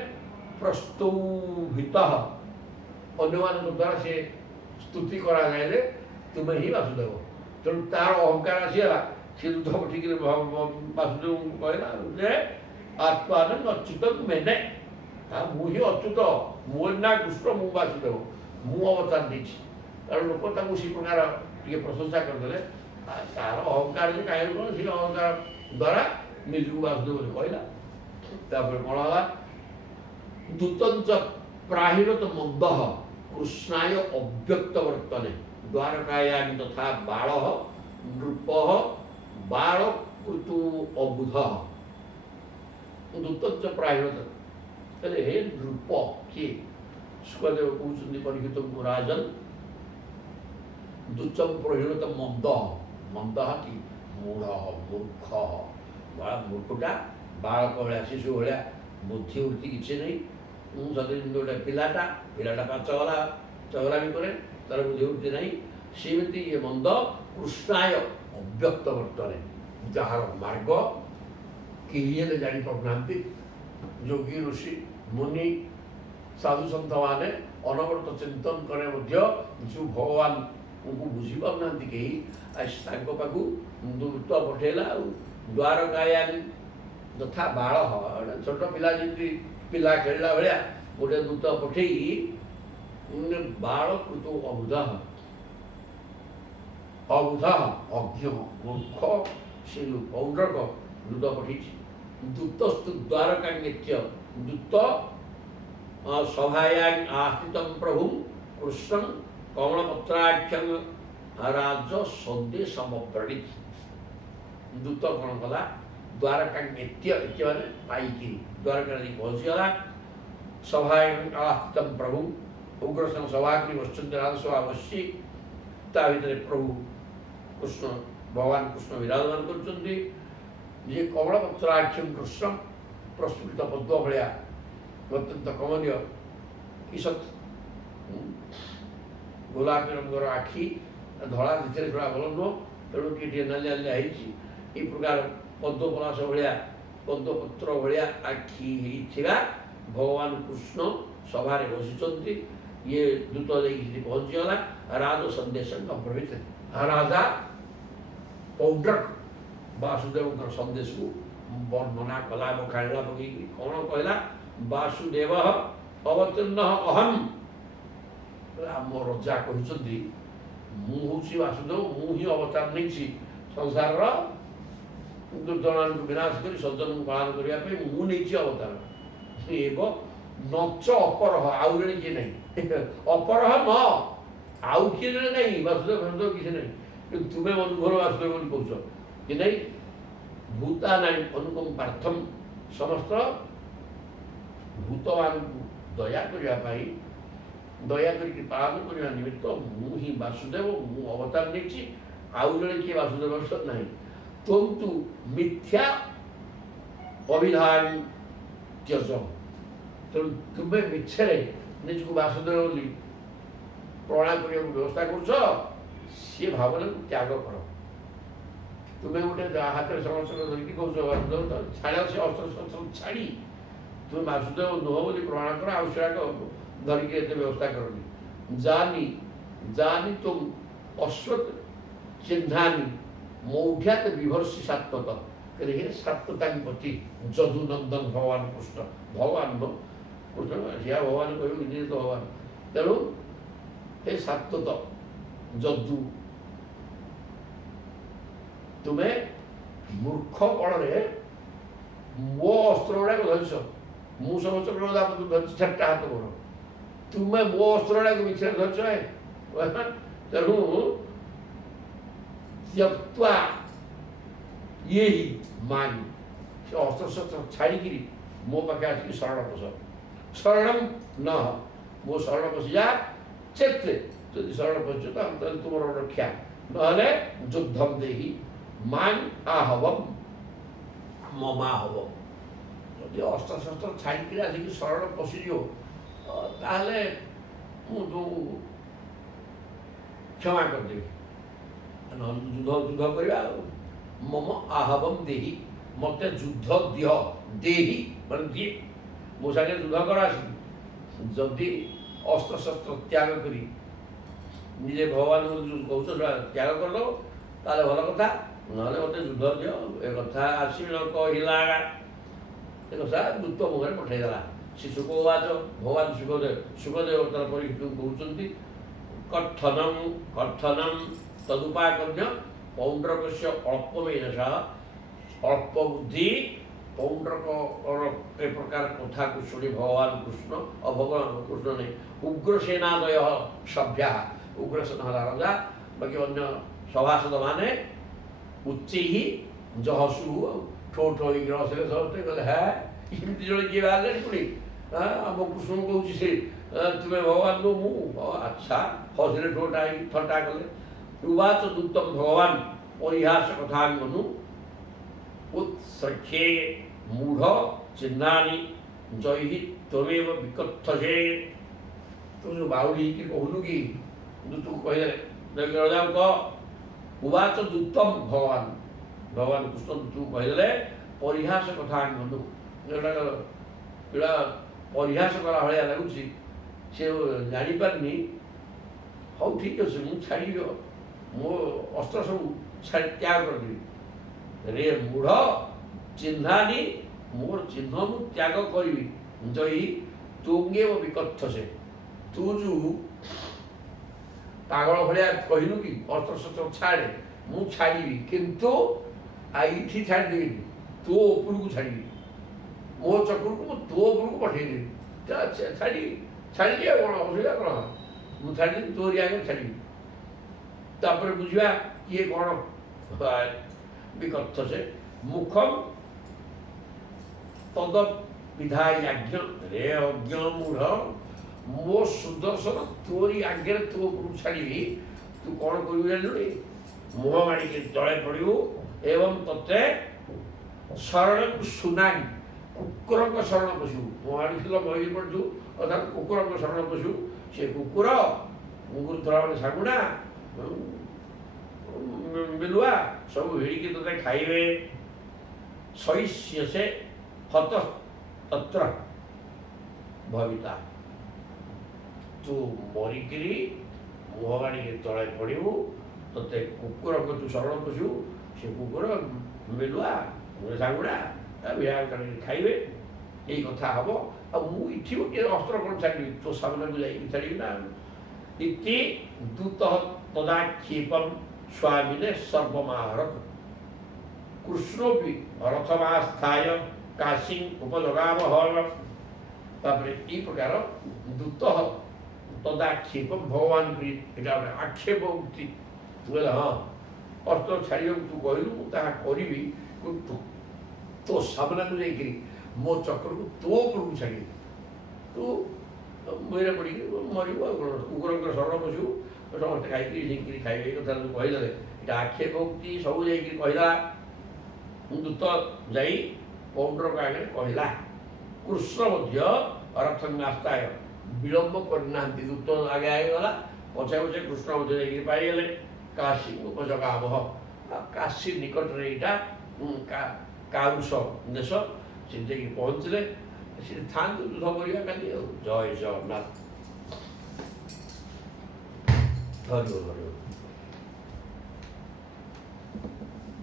ପ୍ରସ୍ତୌଭିତ, ଅନ୍ୟମାନଙ୍କ ଦ୍ୱାରା ସେ ସ୍ତୁତି କରାଯାଏ ଯେ ତୁମେ ହିଁ ବାସୁଦେବ। ତେଣୁ ତାର ଅହଙ୍କାର ଆସିଗଲା। ସେ ଯୁଦ୍ଧ ପଠିକିରି ବାସୁଦେବଙ୍କୁ କହିଲା ଯେ ଆତ୍ମାନ ଅଚ୍ୟୁତ ମେନେ, ମୁଁ ହିଁ ଅଚ୍ୟୁତ, ମୋ ନା କୃଷ୍ଣ, ମୁଁ ବାସୁଦେବ, ମୁଁ ଅବତାର ଦେଇଛି। କାରଣ ଲୋକ ତାଙ୍କୁ ସେ ପ୍ରକାର ଟିକେ ପ୍ରଶଂସା କରିଦେଲେ। ତାର ଅହଙ୍କାର ଯେ କାହିଁକି କଣ, ସେ ଅହଙ୍କାର ଦ୍ୱାରା ନିଜକୁ ବାସୁଦେବ ବୋଲି କହିଲା। ତାପରେ କ'ଣ ହେଲା, ଦୂତଞ୍ଚ ପ୍ରାହିଣତ ମନ୍ଦଃ କୃଷ୍ଣାୟ ଅବ୍ୟକ୍ତ ବର୍ତ୍ତନେ ଦ୍ୱାରକାୟାଂ ତଥା ବାଳଃ ନୃପଃ ବାଳ କୃତୁ ଅବୁଧ। ଦୂତଞ୍ଚ ପ୍ରାହିଣତ କହିଲେ ହେ ନୃପ କିଏ? ସୁଖଦେବ କହୁଛନ୍ତି ପରୀକ୍ଷିତଙ୍କୁ ରାଜନ୍ ଦୁଚମ୍ ପ୍ରହୀଣତ ମନ୍ଦ ମନ୍ଦ କି ମୂଢ଼ ମୂର୍ଖ। ମୂର୍ଖଟା ବାଳକ ଭଳିଆ ଶିଶୁ ଭଳିଆ ବୁଦ୍ଧି ବୃତ୍ତି କିଛି ନାହିଁ। ମୁଁ ସତେଜ ଗୋଟେ ପିଲାଟା ଚଗଲାମି କରେ, ତାର ବୁଦ୍ଧି ବୃତ୍ତି ନାହିଁ। ସେମିତି ଇଏ ମନ୍ଦ କୃଷ୍ଣାୟ ଅବ୍ୟକ୍ତ ବର୍ତ୍ତନେ, ଯାହାର ମାର୍ଗ କେହି ହେଲେ ଜାଣିପାରୁନାହାନ୍ତି। ଯୋଗୀ ଋଷି ମୁନି ସାଧୁ ସନ୍ଥମାନେ ଅନବରତ ଚିନ୍ତନ କରେ ମଧ୍ୟ ଯେଉଁ ଭଗବାନଙ୍କୁ ବୁଝିପାରୁନାହାନ୍ତି କେହି, ତାଙ୍କ ପାଖକୁ ଦୂତ ପଠେଇଲା। ଆଉ ଦ୍ୱାରକାୟାଂ ଯଥା ବାଳ, ଛୋଟ ପିଲା ଯେମିତି ପିଲା ଖେଳିଲା ଭଳିଆ ଗୋଟେ ଦୂତ ପଠେଇ ବାଳ କୃତୁ ଅବୁଧ ଅଜ୍ଞ ମୂର୍ଖ ସେ ପୌଣ୍ଡ୍ରକ ଦୂତ ପଠେଇଛି। ଦୂତସ୍ତୁ ଦ୍ୱାରକାଙ୍ଗ ଦୂତ ସଭାୟାଂ ଆସ୍ଥିତଂ ପ୍ରଭୁ କୃଷ୍ଣଂ କମଳପତ୍ରାକ୍ଷଂ ରାଜ ସନ୍ଦେଶମବ୍ରଣୀତ। ଦୂତ କ'ଣ କଲା, ଦ୍ୱାରକାଙ୍ଗ ମାନେ ପାଇକିରି ଦ୍ୱାରକାରେ ଯାଇ ପହଞ୍ଚିଗଲା। ସଭାୟାଂ ଆସ୍ଥିତଂ ପ୍ରଭୁ, ଉଗ୍ରସେନ ସଭାଗୃହୀ ବସିଛନ୍ତି, ରାଜସଭା ବସିଛି। ତା ଭିତରେ ପ୍ରଭୁ କୃଷ୍ଣ ଭଗବାନ କୃଷ୍ଣ ବିରାଜମାନ କରୁଛନ୍ତି। ଯିଏ କମଳପତ୍ରାକ୍ଷଂ କୃଷ୍ଣ, ପ୍ରସ୍ଫୁଟିତ ପଦ୍ମ ଭଳିଆ ଅତ୍ୟନ୍ତ କମନୀୟ କିଶତ, ଗୋଲାପୀ ରଙ୍ଗର ଆଖି, ଧଳା ଦିଶରେ ଧଳା ଭଲ ନୁହଁ, ତେଣୁ ଟିକେ ନାଲିଆ ନାଲିଆ ହେଇଛି। ଏହି ପ୍ରକାର ପଦ୍ମପଳାଶ ଭଳିଆ ପଦ୍ମପତ୍ର ଭଳିଆ ଆଖି ହେଇଥିବା ଭଗବାନ କୃଷ୍ଣ ସଭାରେ ବସିଛନ୍ତି। ଇଏ ଦୂତ ଯାଇକି ପହଞ୍ଚିଗଲା। ରାଜ ସନ୍ଦେଶ ଅବ୍ରବୀତ, ରାଜା ପୌଣ୍ଡ୍ରକ ବାସୁଦେବଙ୍କର ସନ୍ଦେଶକୁ ବର୍ଣ୍ଣନା କଲା। ବଖାଣିଲା ପକେଇକି କ'ଣ କହିଲା, ବାସୁଦେବ ଅବତୀର୍ଣ୍ଣ ଅହମ୍। ଆମ ରଜା କହିଛନ୍ତି ମୁଁ ହେଉଛି ବାସୁଦେବ, ମୁଁ ହିଁ ଅବତାର ନେଇଛି ସଂସାରର ଦୁର୍ଜନମାନଙ୍କୁ ବିନାଶ କରି ସଜ୍ଜନଙ୍କୁ ପାଳନ କରିବା ପାଇଁ ମୁଁ ନେଇଛି ଅବତାର। ଏବ ନଚ ଅପରହ, ଆଉ ଜଣେ କିଏ ନାହିଁ। ଅପରହ ନ, ଆଉ କିଏ ଜଣେ ନାହିଁ। ବାସୁଦେବ ବାସୁଦେବ କିଛି ନାହିଁ, କିନ୍ତୁ ତୁମେ ମନୁଘର ବାସୁଦେବ ବୋଲି କହୁଛ କି ନାହିଁ। ଭୂତାନାଂ ଅନୁକମ୍ପ ପାର୍ଥମ, ସମସ୍ତ ଭୂତମାନଙ୍କୁ ଦୟା କରିବା ପାଇଁ, ଦୟା କରିକି ପାଳନ କରିବା ନିମିତ୍ତ ମୁଁ ହିଁ ବାସୁଦେବ, ମୁଁ ଅବତାର ନେଇଛି। ଆଉ ଜଣେ କିଏ ବାସୁଦେବ ନାହିଁ। ତୁ ମିଥ୍ୟା ଅଭିଧାନ ତ୍ୟଜ, ତେଣୁ ତୁମେ ମିଛରେ ନିଜକୁ ବାସୁଦେବ ବୋଲି ପ୍ରଣାମ କରିବାକୁ ବ୍ୟବସ୍ଥା କରୁଛ। ସିଏ ଭାବନାକୁ ତ୍ୟାଗ କର। ତୁମେ ଗୋଟେ ହାତରେ ସମସ୍ତଙ୍କୁ ଧରିକି କହୁଛ ବାସୁଦେବ, ଛାଡ଼ ସେ ଅସ୍ତ୍ର ଛାଡ଼ି ତୁମେ ବାସୁଦେବ ନୁହଁ ବୋଲି ପ୍ରମାଣ କର। ଆଉ ସେଟାକ ଧରିକି ଏତେ ବ୍ୟବସ୍ଥା କରନି। ଜାନି ତୁମ ଅଶ୍ୱତ ଚିହ୍ନାନି ମୌଢ୍ୟାତ ବିଭର୍ଷି ସାତ୍ୱତ। କହିଲେ ହେ ସାତ୍ୱତାଙ୍ଗପତି ଯଦୁନନ୍ଦନ ଭଗବାନ କୃଷ୍ଣ, ଭଗବାନ କୃଷ୍ଣ ସିଆ ଭଗବାନ କହିବୁ ନିଜେ ତ ଭଗବାନ। ତେଣୁ ହେ ସାତ୍ୱତ ଯଦୁ, ତୁମେ ମୂର୍ଖ ବଳରେ ମୋ ଅସ୍ତ୍ର ଗୁଡ଼ାକ ଧରିଛ। ମୁଁ ସମସ୍ତଙ୍କର ଧରିଛି ଚାରିଟା ହାତ ମୋର, ତୁମେ ମୋ ଅସ୍ତ୍ର ଗୁଡ଼ାକ ମିଛରେ ଧରିଛ। ତେଣୁ ତ୍ୟକ୍ତ୍ୱା ଇଏ ହି ମାନି, ସେ ଅସ୍ତ୍ରଶସ୍ତ୍ର ଛାଡ଼ିକିରି ମୋ ପାଖେ ଆସିକି ଶରଣ ପଶ। ଶରଣମ୍ ନ, ମୋ ଶରଣ ପଶିଯା। ଚେତ୍ରେ, ଯଦି ଶରଣ ପଶିଛ ତାହେଲେ ତୁମର ରକ୍ଷା, ନହେଲେ ଯୁଦ୍ଧം ଦେହି ମାନ୍ ଆହବମ୍ ମମାହବମ୍। ଯଦି ଅସ୍ତ୍ରଶସ୍ତ୍ର ଛାଡ଼ିକିରି ଆସିକି ଶରଣ ପଶିଯିବ ତାହେଲେ ମୁଁ ଯେଉଁ କ୍ଷମା କରିଦେବି, ନହେଲେ ଯୁଦ୍ଧ କରିବା। ମମ ଆହବମ୍ ଦେହି, ମୋତେ ଯୁଦ୍ଧ ଦିଅ। ଦେହି ମାନେ ଦିଏ, ମୋ ସାଙ୍ଗେ ଯୁଦ୍ଧ କର ଆସିକି। ଯଦି ଅସ୍ତ୍ରଶସ୍ତ୍ର ତ୍ୟାଗ କରି ନିଜେ ଭଗବାନଙ୍କୁ ଯେଉଁ କହୁଛ ସେଟା ତ୍ୟାଗ କରିଦେବ ତାହେଲେ ଭଲ କଥା, ନହେଲେ ମୋତେ ଯୁଦ୍ଧ ଦିଅ। ଏ କଥା ଆସିବି ନ କହିଲା, ଏ କଥା ଦୂତ ମୁହଁରେ ପଠାଇଦେଲା। ସେ ସୁଖବାଚ ଭଗବାନ ସୁଖଦେବ ତାର ପରୀକ୍ଷିତଙ୍କୁ କହୁଛନ୍ତି କଥନମ୍ ତଦୁପାକର୍ଣ୍ୟ ପୌଣ୍ଡ୍ରକସ୍ୟ ଅଳ୍ପମେନ ସହ ଅଳ୍ପ ବୁଦ୍ଧି ପୌଣ୍ଡ୍ରକର ଏ ପ୍ରକାର କଥାକୁ ଶୁଣି ଭଗବାନ କୃଷ୍ଣ ଭଗବାନ କୃଷ୍ଣ ନେଇ ଉଗ୍ରସେନାଦୟ ସଭ୍ୟା ଉଗ୍ରସେନ ହେଲା ରାଜା ବାକି ଅନ୍ୟ ସଭାସଦମାନେ ଉଚ୍ଚେଇ ଜହସୁ ଠୋ ଠୋ ହେଇକି ହସିଲେ ସମସ୍ତେ କହିଲେ ହେ ଏମିତି ଜଣେ କିଏ ବାହାରିଲେଣି ପୁଣି ଆମ କୃଷ୍ଣ କହୁଛି ସେ ତୁମେ ଭଗବାନ ମୁଁ ଆଚ୍ଛା ହସିଲେ ଠୋଟା ହେଇକି ଥଟ୍ଟା କଲେ ଉବାଚ ଦୂତମ ଭଗବାନ ପରିହାସ କଥାଙ୍ଗନୁ ଉତ୍ସଖ୍ୟେ ମୂଢ଼ ଚିହ୍ନାନି ଜୟି ତ୍ୱମେବ ବିକଥସେ ତୁ ଯୋଉ ବାଉଡ଼ି ହେଇକି କହୁନୁ କି ତୁ କହିଲେ ରାଜାଙ୍କୁ କହ ଉବାଚ ଦୂତମ ଭଗବାନ ଭଗବାନ କୃଷ୍ଣ ତୁ କହିଦେଲେ ପରିହାସ କଥାଙ୍ଗନୁ ଏଇଟା ପରିହାସ କଲା ଭଳିଆ ଲାଗୁଛି ସେ ଜାଣିପାରିନି ହଉ ଠିକ୍ ଅଛି ମୁଁ ଛାଡ଼ିବି ମୋ ଅସ୍ତ୍ର ସବୁ ତ୍ୟାଗ କରିଦେବି ରେ ମୂଢ଼ ଚିହ୍ନାନି ମୋର ଚିହ୍ନ ମୁଁ ତ୍ୟାଗ କରିବି ଜୟି ତୁଙ୍ଗେବ ବିକଥସେ ତୁ ଯୋଉ ପାଗଳ ଭଳିଆ କହିଲୁ କି ଅସ୍ତ୍ର ଶସ୍ତ୍ର ଛାଡ଼େ ମୁଁ ଛାଡ଼ିବି କିନ୍ତୁ ଏଇଠି ଛାଡ଼ିଦେବିନି ତୋ ଉପରକୁ ଛାଡ଼ିବି ମୋ ଚକ୍ରକୁ ମୁଁ ତୋ ଉପରକୁ ପଠେଇଦେବି ଛାଡ଼ିଲି ଆଉ କ'ଣ ଅସୁବିଧା କ'ଣ ମୁଁ ଛାଡ଼ିଦେବି ତୋରି ଆଗରେ ଛାଡ଼ିବି ତାପରେ ବୁଝିବା କିଏ କ'ଣ ବିକଥସେ ମୁଖମ ତଦ ବିଧାୟାଜ୍ଞ ରେ ଅଜ୍ଞ ମୂଢ଼ ମୋ ସୁଦର୍ଶନ ତୋରି ଆଗରେ ତୋ ଉପରକୁ ଛାଡ଼ିବି ତୁ କ'ଣ କରିବୁ ଜାଣିଲୁଣି ମୁହଁ ମାଡ଼ିକି ତଳେ ପଡ଼ିବୁ ଏବଂ ତତେ ଶରଣକୁ ସୁନାଇ କୁକୁରଙ୍କ ଶରଣ ପଶିବୁ ମୁହଁ ମାଡ଼ିଥିଲ ମହିଳି ପଡ଼ିଛୁ ଅର୍ଥାତ୍ କୁକୁରଙ୍କ ଶରଣ ପଶିବୁ ସେ କୁକୁର ମୁଗୁରୁଥଳା ମାନେ ଶାଗୁଣା ବିଲୁଆ ସବୁ ଭିଡ଼ିକି ତତେ ଖାଇବେ ସୈସ୍ୟସେ ହତ ତତ୍ର ଭବିତା ତୁ ମରିକିରି ମୁହଁ ମାଡ଼ିକି ତଳେ ପଡ଼ିବୁ ତତେ କୁକୁରଙ୍କ ତୁ ଶରଣ ପଶିବୁ ସେ କୁକୁର ବିଲୁଆ ଶାଗୁଣା ବିହାର କରିକି ଖାଇବେ ଏଇ କଥା ହବ ଆଉ ମୁଁ ଏଠି ଗୋଟିଏ ଅସ୍ତ୍ର କ'ଣ ଛାଡ଼ିବି ତୋ ସାମ୍ନାକୁ ଯାଇକି ଛାଡ଼ିବି ନା ଇତି ଦୂତ ତଦାକ୍ଷେପମ ସ୍ୱାମୀନେ ସର୍ବମାରତ କୃଷ୍ଣ ବି ରଥମାସ୍ଥାୟ କାଶୀ ଉପଜଗାମ ହର ତାପରେ ଏଇ ପ୍ରକାର ଦୂତ ତଦାକ୍ଷେପ ଭଗବାନ କରି ଏଇଟା ଗୋଟେ ଆକ୍ଷେପ ଉକ୍ତି ତୁ କହିଲେ ହଁ ଅସ୍ତ୍ର ଛାଡ଼ିବାକୁ ତୁ କହିଲୁ ମୁଁ ତାହା କରିବି କିନ୍ତୁ ତୋ ସାମ୍ନାକୁ ଯାଇକିରି ମୋ ଚକ୍ରକୁ ତୋ ଉପରକୁ ଛାଡ଼ିବି ତୁ ମଇରା ପଡ଼ିକି ମରିବୁ ଆଉ କ'ଣ କୁକୁରଙ୍କର ଶରଣ ପଶିବୁ ସମସ୍ତେ ଖାଇକିରି ଯାଇକିରି ଖାଇବେ ଏଇ କଥା ତୁ କହିଦେଲେ ଏଇଟା ଆକ୍ଷେପ ଉକ୍ତି ସବୁ ଯାଇକିରି କହିଲା ଦୂତ ଯାଇ ପୌଣ୍ଡ୍ରଙ୍କ ଆଗରେ କହିଲା କୃଷ୍ଣ ମଧ୍ୟ ରଥନ୍ୟାସ୍ତାୟ ବିଳମ୍ବ କରିନାହାନ୍ତି ଦୂତ ଆଗେ ଆଗେ ଗଲା ପଛେ ପଛେ କୃଷ୍ଣ ମଧ୍ୟ ଯାଇକିରି ପାଇଗଲେ କାଶୀ ଉପଜଗାମହ କାଶୀ ନିକଟରେ ଏଇଟା କାଉସ ଦେଶ ସେ ଯାଇକି ପହଞ୍ଚିଲେ ସେଠି ଥାଆନ୍ତୁ ଯୁଦ୍ଧ କରିବା କାଲି ଆଉ ଜୟ ଜଗନ୍ନାଥ ଧରିବ ଧରିବ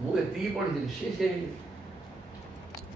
ମୁଁ ଏତିକି ପଢ଼ିଥିଲି ସେ